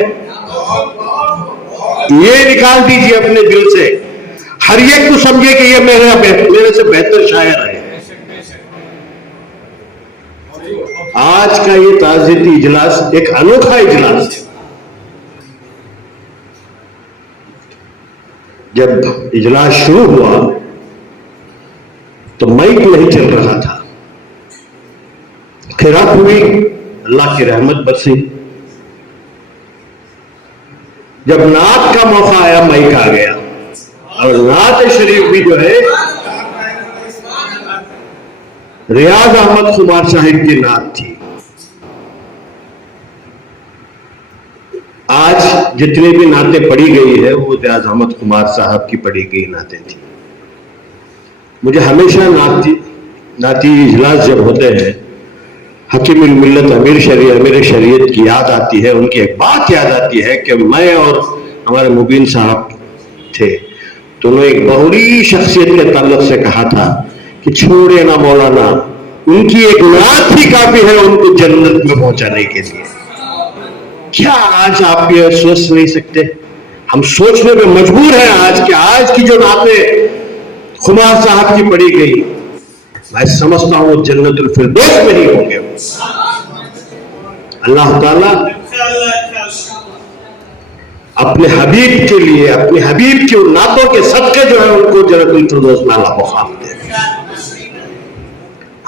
ये निकाल दीजिए अपने दिल से। हर एक को समझे कि ये मेरे से बेहतर शायर है। आज का ये ताज़ियती इजलास एक अनोखा इजलास है। जब इजलास शुरू हुआ तो माइक नहीं चल रहा था, खिरात हुई, अल्लाह की रहमत बरसी। जब नात का मौका आया माइक आ गया, और नात शरीफ भी जो है रियाज अहमद खुमार साहिब की नात थी। आज जितनी भी नातें पढ़ी गई है वो रियाज अहमद खुमार साहब की पढ़ी गई नातें थी। मुझे हमेशा नाती इजलास जब होते हैं हकीम मिल्लत अमीर शरीयत की याद आती है। उनकी एक बात याद आती है कि मैं और हमारे मुबीन साहब थे, तो उन्होंने एक बड़ी शख्सियत के ताल्लुक से कहा था कि छोड़े ना मौलाना, उनकी एक नात ही काफी है उनको जन्नत में पहुंचाने के लिए। क्या आज आप ये सोच नहीं सकते? हम सोचने में मजबूर हैं आज कि आज की जो नातें खुमार साहब की पढ़ी गई, मैं समझता हूं जन्नतुल फिरदौस में ही होंगे। अल्लाह ताला अपने हबीब के लिए, अपने हबीब की उन नातों के सदके जो है उनको जन्नतुल फिरदौस में अल्लाह मुक़ाम दे।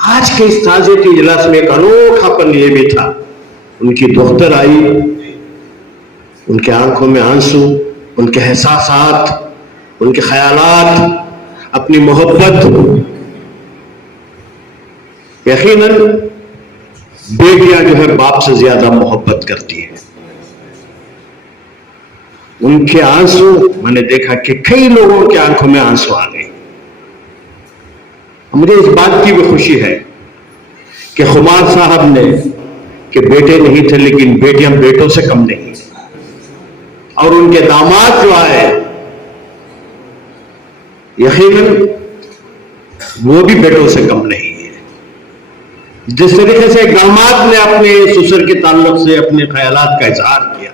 आज के इस ताज़ियती इजलास में एक अनोखापन ये भी था, उनकी दोहतर आई, उनके आंखों में आंसू, उनके एहसासात, उनके ख्यालात, अपनी मोहब्बत। यकीनन बेटियां जो है बाप से ज्यादा मोहब्बत करती है। उनके आंसू, मैंने देखा कि कई लोगों के आंखों में आंसू आ गए। मुझे इस बात की भी खुशी है कि खुमार साहब ने कि बेटे नहीं थे लेकिन बेटियां बेटों से कम नहीं, और उनके दामाद जो आए यकीनन वो भी बेटों से कम नहीं है। जिस तरीके से दामाद ने अपने ससुर के ताल्लुक से अपने ख्यालात का इजहार किया,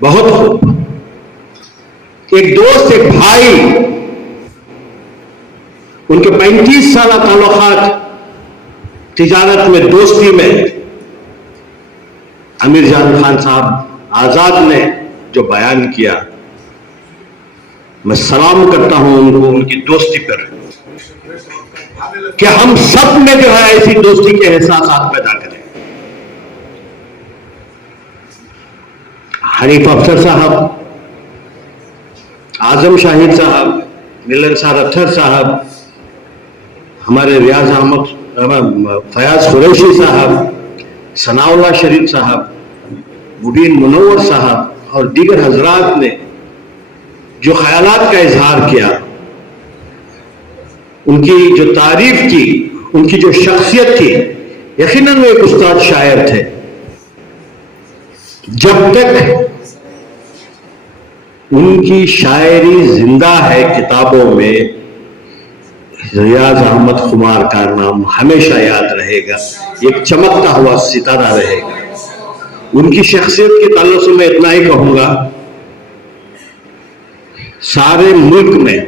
बहुत खूब। एक दोस्त, एक भाई, उनके 35 साल ताल्लुकात तिजारत में, दोस्ती में, अमीर जान खान साहब आजाद ने جو بیان کیا، میں سلام کرتا ہوں ان کو ان کی دوستی پر، کہ ہم سب میں جو ہے ایسی دوستی کے احساسات پیدا کریں۔ حنیف افسر صاحب، اعظم شاہد صاحب، ملن سار اختر صاحب، ہمارے ریاض احمد فیاض قریشی صاحب، ثناء اللہ شریف صاحب، مبین منور صاحب اور دیگر حضرات نے جو خیالات کا اظہار کیا، ان کی جو تعریف کی، ان کی جو شخصیت تھی، یقیناً وہ ایک استاد شاعر تھے۔ جب تک ان کی شاعری زندہ ہے کتابوں میں، ریاض احمد خمار کا نام ہمیشہ یاد رہے گا، ایک چمکتا ہوا ستارہ رہے گا۔ ان کی شخصیت کے تعلق سے میں اتنا ہی کہوں گا، سارے ملک میں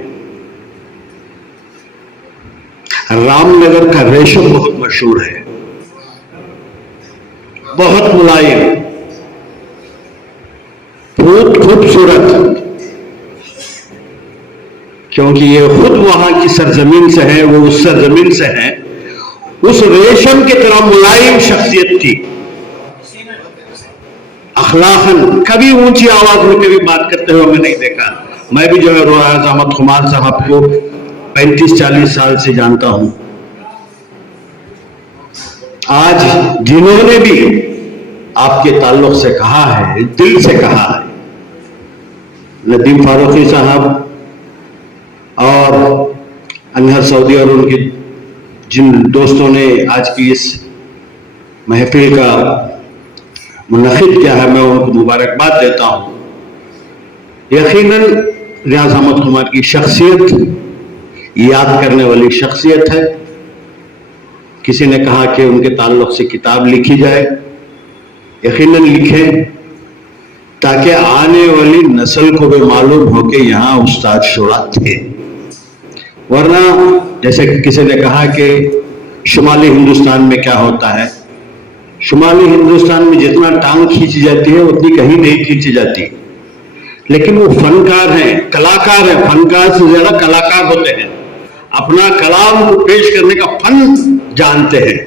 رام نگر کا ریشم بہت مشہور ہے، بہت ملائم، بہت خوبصورت، کیونکہ یہ خود وہاں کی سرزمین سے ہے، وہ اس سرزمین سے ہے۔ اس ریشم کی طرح ملائم شخصیت تھی، اخلاقاً کبھی اونچی آواز میں کبھی بات کرتے ہوئے میں نہیں دیکھا۔ میں بھی جو ہے ریاض احمد خمار صاحب کو 35-40 سال سے جانتا ہوں۔ آج جنہوں نے بھی آپ کے تعلق سے کہا ہے، دل سے کہا ہے، ندیم فاروقی صاحب اور انہر سعودی اور ان کے جن دوستوں نے آج کی اس محفل کا منعقد کیا ہے، میں ان کو مبارکباد دیتا ہوں۔ یقیناً ریاض احمد خمار کی شخصیت یاد کرنے والی شخصیت ہے۔ کسی نے کہا کہ ان کے تعلق سے کتاب لکھی جائے، یقیناً لکھیں، تاکہ آنے والی نسل کو بھی معلوم ہو کہ یہاں استاد شعراء تھے۔ ورنہ جیسے کسی نے کہا کہ شمالی ہندوستان میں کیا ہوتا ہے، شمالی ہندوستان میں جتنا ٹانگ کھینچی جاتی ہے اتنی کہیں نہیں کھینچی جاتی، لیکن وہ فنکار ہیں، کلاکار ہیں، فنکار سے زیادہ کلاکار ہوتے ہیں، اپنا کلام کو پیش کرنے کا فن جانتے ہیں۔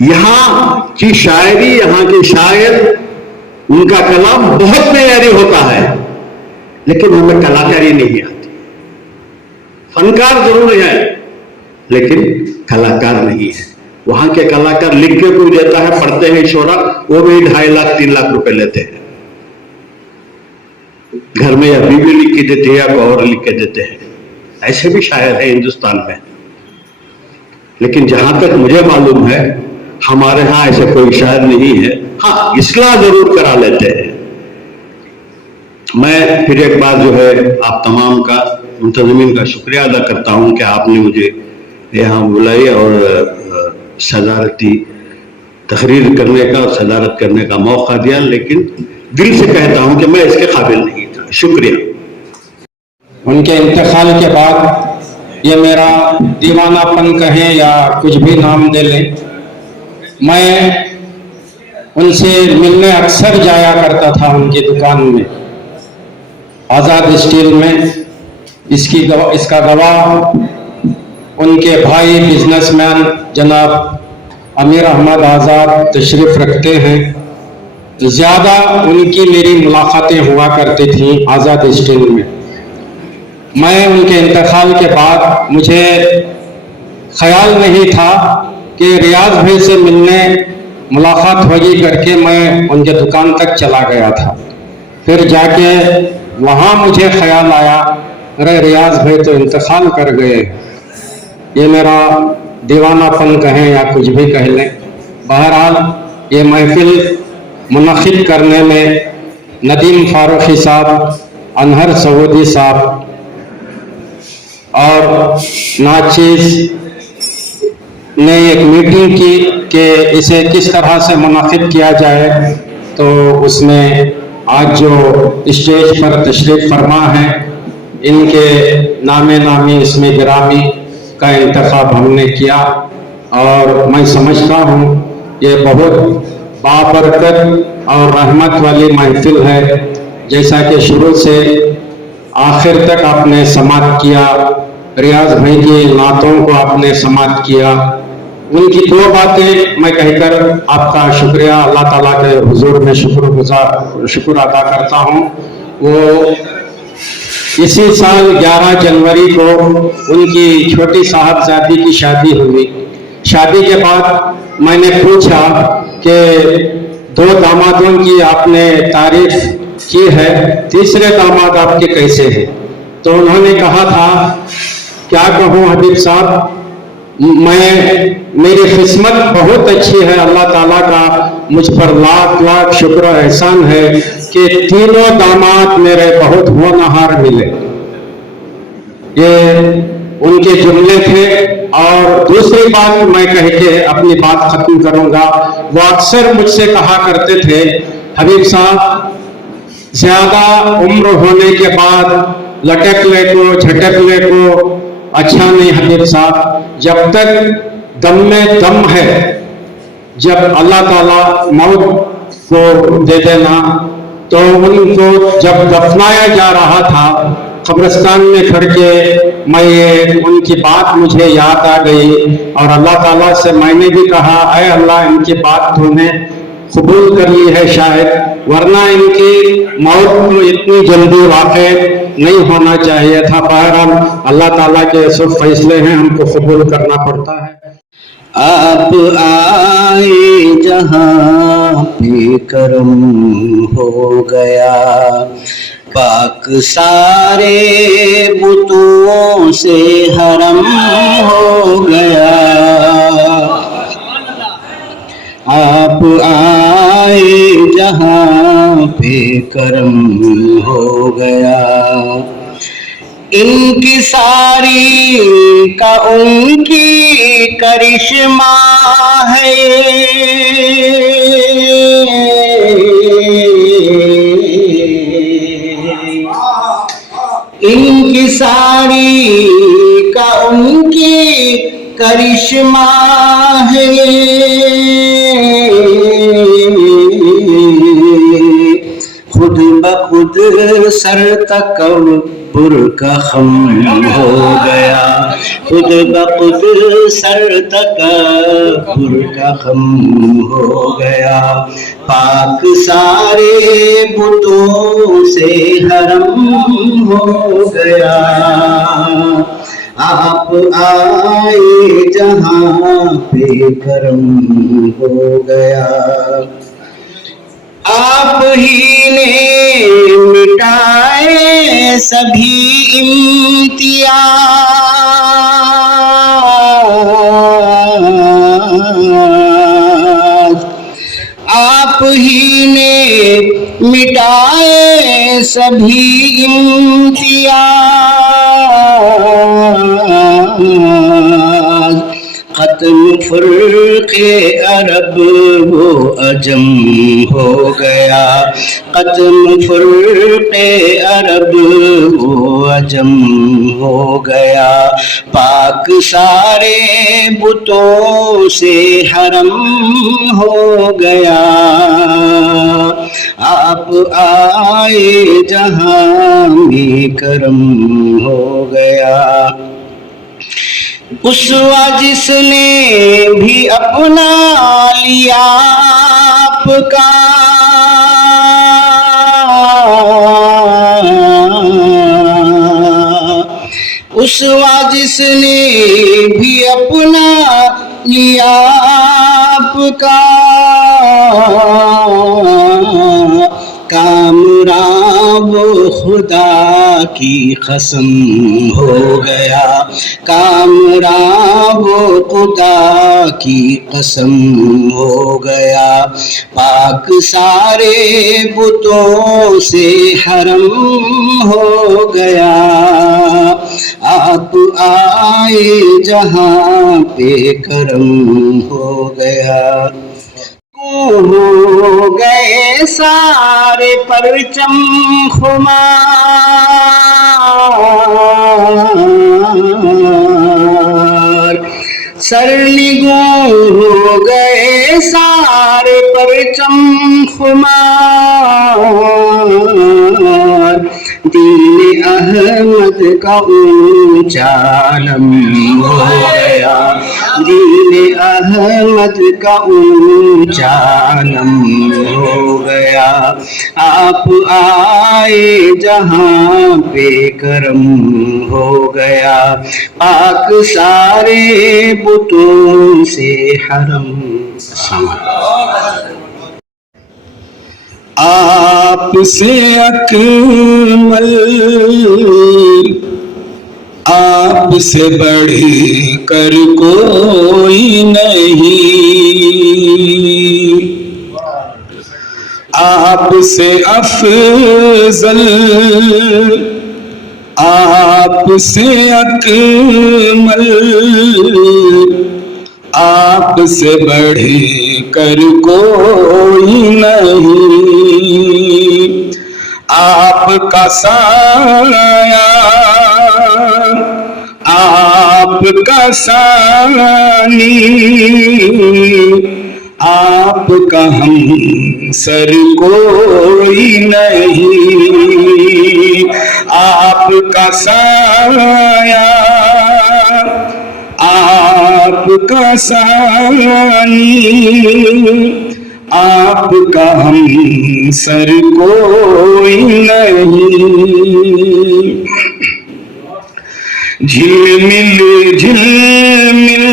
یہاں کی شاعری، یہاں کے شاعر، ان کا کلام بہت معیاری ہوتا ہے، لیکن ہمیں کلاکاری نہیں آتی۔ فنکار ضرور ہے لیکن کلاکار نہیں ہے۔ وہاں کے کلاکار لکھ کے کوئی دیتا ہے، پڑھتے ہیں شعرا، وہ بھی 2.5 لاکھ 3 لاکھ روپے لیتے ہیں، گھر میں یا بیوی لکھ کے دیتے ہیں یا کوئی اور لکھ کے دیتے ہیں۔ ایسے بھی شاعر ہیں ہندوستان میں، لیکن جہاں تک مجھے معلوم ہے ہمارے ہاں ایسے کوئی شاعر نہیں ہے۔ ہاں، اصلاح ضرور کرا لیتے ہیں۔ میں پھر ایک بار جو ہے آپ تمام کا، منتظمین کا شکریہ ادا کرتا ہوں کہ آپ نے مجھے یہاں بلائی اور صدارتی تقریر کرنے کا اور صدارت کرنے کا موقع دیا، لیکن دل سے کہتا ہوں کہ میں اس کے قابل نہیں تھا۔ شکریہ۔ ان کے انتقال کے بعد یہ میرا دیوانہ پن کہیں یا کچھ بھی نام دے لیں، میں ان سے ملنے اکثر جایا کرتا تھا ان کی دکان میں، آزاد اسٹیل میں۔ اس کا گواہ ان کے بھائی بزنس مین جناب امیر احمد آزاد تشریف رکھتے ہیں۔ زیادہ ان کی میری ملاقاتیں ہوا کرتی تھیں آزاد اسٹیل میں۔ میں ان کے انتقال کے بعد مجھے خیال نہیں تھا کہ ریاض بھائی سے ملنے ملاقات ہوگی کر کے میں ان کے دکان تک چلا گیا تھا۔ پھر جا کے وہاں مجھے خیال آیا، ارے ریاض بھائی تو انتقال کر گئے۔ یہ میرا دیوانہ پن کہیں یا کچھ بھی کہہ لیں۔ بہرحال یہ محفل منعقد کرنے میں ندیم فاروقی صاحب، انہر سعودی صاحب اور ناچیز نے ایک میٹنگ کی کہ اسے کس طرح سے منعقد کیا جائے، تو اس میں آج جو اسٹیج پر تشریف فرما ہیں ان کے نام نامی اسم گرامی کا انتخاب ہم نے کیا، اور میں سمجھتا ہوں یہ بہت बाबरकत और रहमत वाली महफिल है। जैसा कि शुरू से आखिर तक आपने समाप्त किया, रियाज भाई की नातों को आपने समाप्त किया। उनकी दो बातें मैं कहकर आपका शुक्रिया अल्लाह ताला के हुजूर में शुक्र अदा करता हूँ। वो इसी साल 11 जनवरी को उनकी छोटी साहबजादी की शादी हुई। शादी के बाद मैंने पूछा कि दो दामादों की आपने तारीफ की है, तीसरे दामाद आपके कैसे हैं? तो उन्होंने कहा था, क्या कहूँ हबीब साहब, मेरी किस्मत बहुत अच्छी है, अल्लाह ताला का मुझ पर लाख लाख शुक्र और एहसान है कि तीनों दामाद मेरे बहुत होनहार मिले। ये उनके जुमले थे। और दूसरी बात मैं कह के अपनी बात खत्म करूंगा। वो अक्सर मुझसे कहा करते थे, हबीब साहब, ज्यादा उम्र होने के बाद लटकने को झटकने को अच्छा नहीं हबीब साहब। जब तक दम में दम है, जब अल्लाह ताला मौत को दे देना, तो उनको जब दफनाया जा रहा था कब्रिस्तान में खड़ के, मैं उनकी बात मुझे याद आ गई और अल्लाह ताला से मैंने भी कहा, ऐ अल्लाह, इनकी बात तूने कबूल कर ली है शायद, वरना इनकी मौत को इतनी जल्दी वाक़ई नहीं होना चाहिए था। बहरहाल अल्लाह ताला के सब फैसले हैं, हमको कबूल करना पड़ता है। आप आए जहाँ पे करम हो गया, पाक सारे बुतों से हरम हो गया। आप आए जहाँ पे करम हो गया, इनकी सारी का उनकी करिश्मा है। इनकी सारी का उनकी करिश्मा है। खुद बखुद सर तकब्बुर का खम हो गया, खुद बखुद सर तकब्बुर का खम हो गया। पाक सारे बुतों से हरम हो गया। आप आए जहाँ पे करम हो गया। आप ही ने मिटाए सभी इम्तियाज, आप ही ने मिटाए सभी इम्तियाज। खत्म फर्क़े अरब वो अजम हो गया, खत्म फर्क़े अरब वो अजम हो गया। पाक सारे बुतों से हरम हो गया। आप आए जहाँ में करम हो गया। उसवा जिसने भी अपना लिया आपका, उसवा जिसने भी अपना लिया आपका, कामराब खुदा की कसम हो गया, कामराब खुदा की कसम हो गया। पाक सारे बुतों से हरम हो गया। आप आए जहाँ पे करम हो गया। हो गए सारे परचम खुमार, सरनिगूं हो गए सारे परचम खुमार, दीन अहमद का ऊंचा आलम हो गया, दीन अहमद का ऊंचा आलम हो गया। आप आए जहां पे करम हो गया, पाक सारे बुतों से हरम। आपसे अकमल आपसे बढ़ कर कोई नहीं, आपसे अफजल आपसे अकमल आपसे बढ़ कर कोई नहीं। आपका साया आपका सानी आपका हम सर कोई नहीं। आपका साया आपका सानी आपका हम सर कोई नहीं। झिलमिल झिलमिल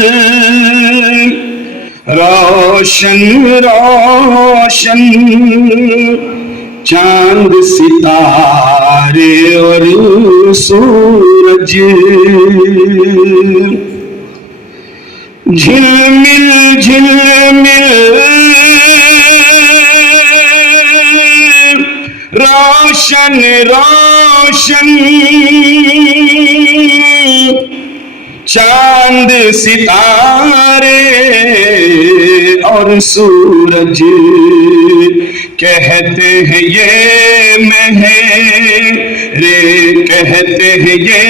रोशन रोशन चांद सितारे और सूरज, झिलमिल झिलमिल रोशन रोशन चांद सितारे और सूरज, कहते हैं ये मेरे कहते हैं ये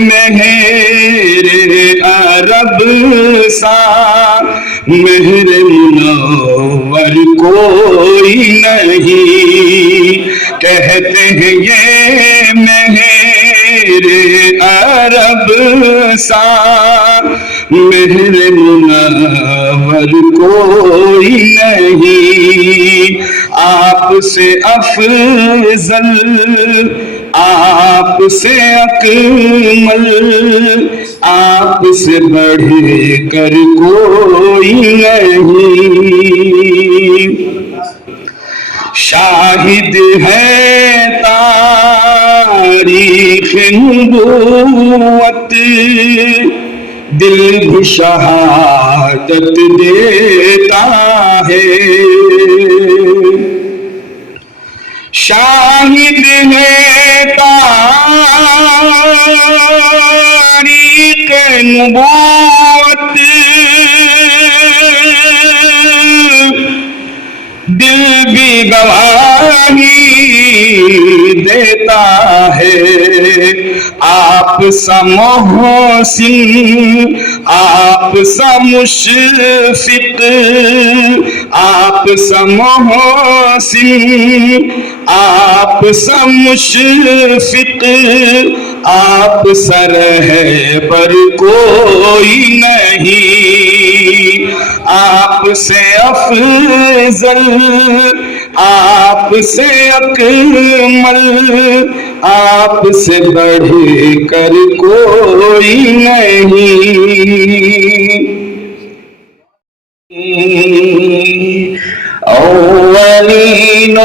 मेरे अरब सा मेरे मुनव्वर कोई नहीं। कहते हैं ये मेरे अरब सा मेरे मुनव्वर कोई नहीं। आपसे अफजल आपसे अकमल आपसे बढ़ कर कोई नहीं। शाहिद है तारीख नबूवत दिल भी शहादत देता है। शाहिद है तारीख नबूवत दिल भी गवाही देता है। आप सा मोहसिन आप सा मुशफिक आप सा मोहसिन आप सा मुशफिक आप सा रहबर कोई नहीं। आपसे अफजल आपसे अकमल आपसे बढ़ कर कोई नहीं। अव्वलीन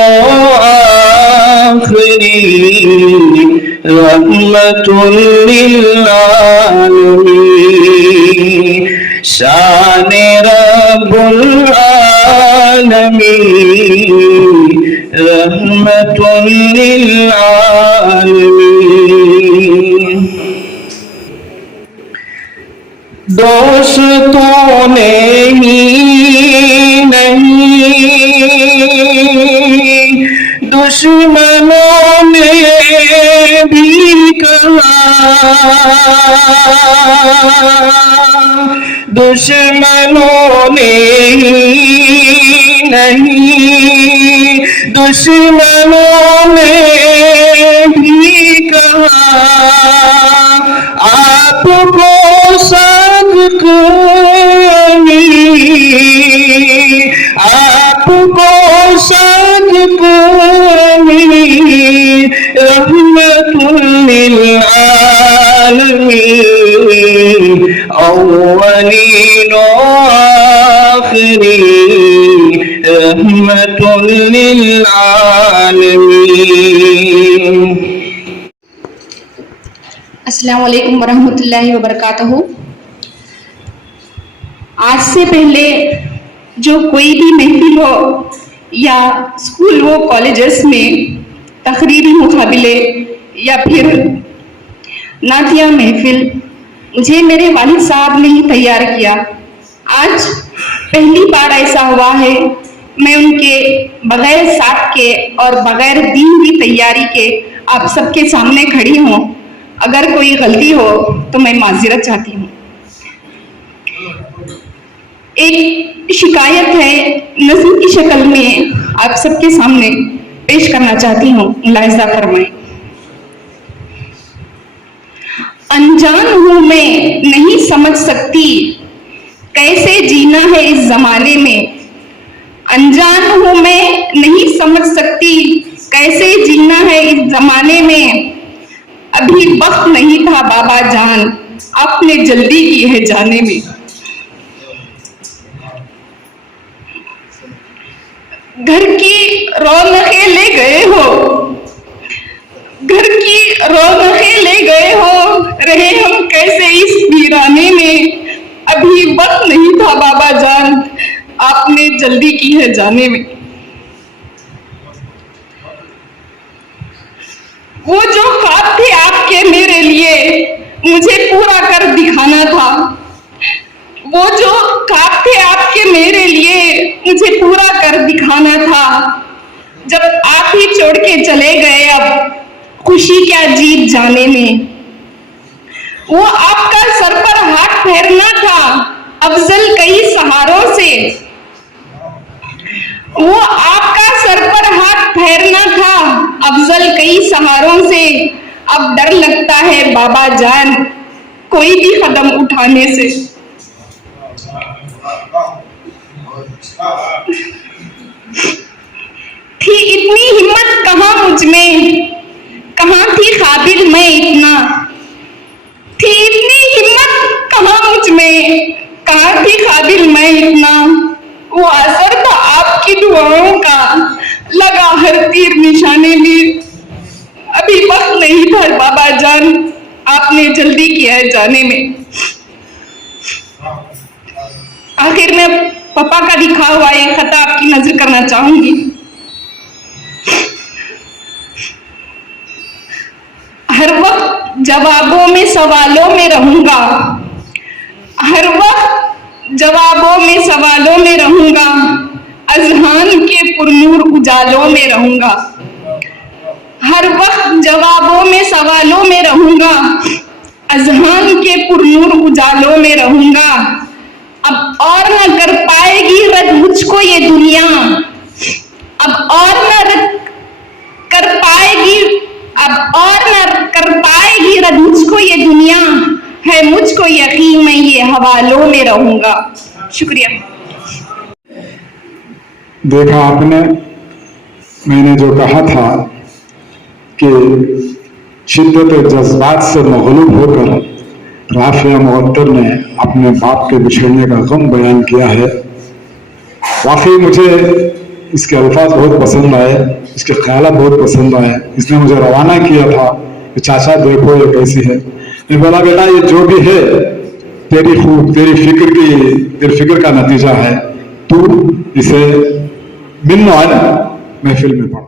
आखिरीन रहमतुल लिल आलमीन शान रब्बुल आलमीन रहमतुल लिल आलमीन। दोस्तों ने ही नहीं दुश्मनों ने भी कहा, दुश्मनों ने نہیں، دشمنوں نے بھی کہا آپ کو صدق ملی، آپ کو صدق ملی، رحمت للعالمین، اولین و آخرین، رحمت للعالمین۔ السلام علیکم ورحمۃ اللہ وبرکاتہ۔ آج سے پہلے جو کوئی بھی محفل ہو یا اسکول ہو، کالجز میں تقریری مقابلے یا پھر نعتیہ محفل، مجھے میرے والد صاحب نے ہی تیار کیا۔ آج پہلی بار ایسا ہوا ہے میں ان کے بغیر ساتھ کے اور بغیر دین کی تیاری کے آپ سب کے سامنے کھڑی ہوں۔ اگر کوئی غلطی ہو تو میں معذرت چاہتی ہوں۔ ایک شکایت ہے نظم کی شکل میں آپ سب کے سامنے پیش کرنا چاہتی ہوں، ملاحظہ فرمائیں۔ انجان ہوں میں نہیں سمجھ سکتی کیسے جینا ہے اس زمانے میں، انجان ہوں میں نہیں سمجھ سکتی کیسے جینا ہے اس زمانے میں، ابھی وقت نہیں تھا بابا جان آپ نے جلدی کی ہے جانے میں۔ گھر کی رونقیں لے گئے ہو، گھر کی رونقیں لے گئے ہو، رہے ہم کیسے اس ویرانے میں، ابھی وقت نہیں تھا بابا جان آپ نے جلدی کی ہے جانے میں۔ وہ جو خواب تھے آپ کے میرے لیے مجھے پورا کر دکھانا تھا، وہ جو خواب تھے آپ کے میرے لیے مجھے پورا کر دکھانا تھا، جب آپ ہی چھوڑ کے چلے گئے اب خوشی کیا جیت جانے میں۔ وہ آپ کا سر پر ہاتھ پھیرنا تھا افضل کئی سہاروں سے، وہ آپ کا سر پر ہاتھ پھیرنا تھا افضل کئی سہاروں سے، اب ڈر لگتا ہے بابا جان کوئی بھی قدم اٹھانے سے۔ تھی اتنی ہمت کہاں مجھ میں، کہاں تھی قابل میں اتنا، تھی اتنی ہمت کہاں مجھ میں، کہاں تھی قابل میں اتنا، وہ اثر تھا آپ کی دعاؤں کا لگا ہر تیر نشانے میں، ابھی وقت نہیں تھا بابا جان آپ نے جلدی کیا ہے جانے میں۔ آخر میں پاپا کا لکھا ہوا ایک خط آپ کی نظر کرنا چاہوں گی۔ ہر وقت جوابوں میں سوالوں میں رہوں گا، ہر وقت جوابوں میں سوالوں میں رہوں گا، اذہان کے پرنور اجالوں میں رہوں گا، ہر وقت جوابوں میں سوالوں میں رہوں گا، اذہان کے پرنور اجالوں میں رہوں گا، اب اور نہ کر پائے گی رد مجھ کو یہ دنیا، اب اور نہ کر پائے گی، اب اور نہ کر پائے گی رد مجھ کو یہ دنیا، ہے مجھ کو یقین میں یہ حوالوں میں رہوں گا۔ شکریہ۔ دیکھا آپ نے، میں نے جو کہا تھا کہ شدت جذبات سے مغلوب ہو کر رافعہ معطر نے اپنے باپ کے بچھڑنے کا غم بیان کیا ہے۔ واقعی مجھے اس کے الفاظ بہت پسند آئے، اس کے خیالات بہت پسند آئے۔ اس نے مجھے روانہ کیا تھا کہ چاچا دیکھو یہ کیسی ہے۔ میں بولا بیٹا یہ جو بھی ہے تیری فکر کا نتیجہ ہے، تو اسے ملنا ہے نا محفل میں پڑھو۔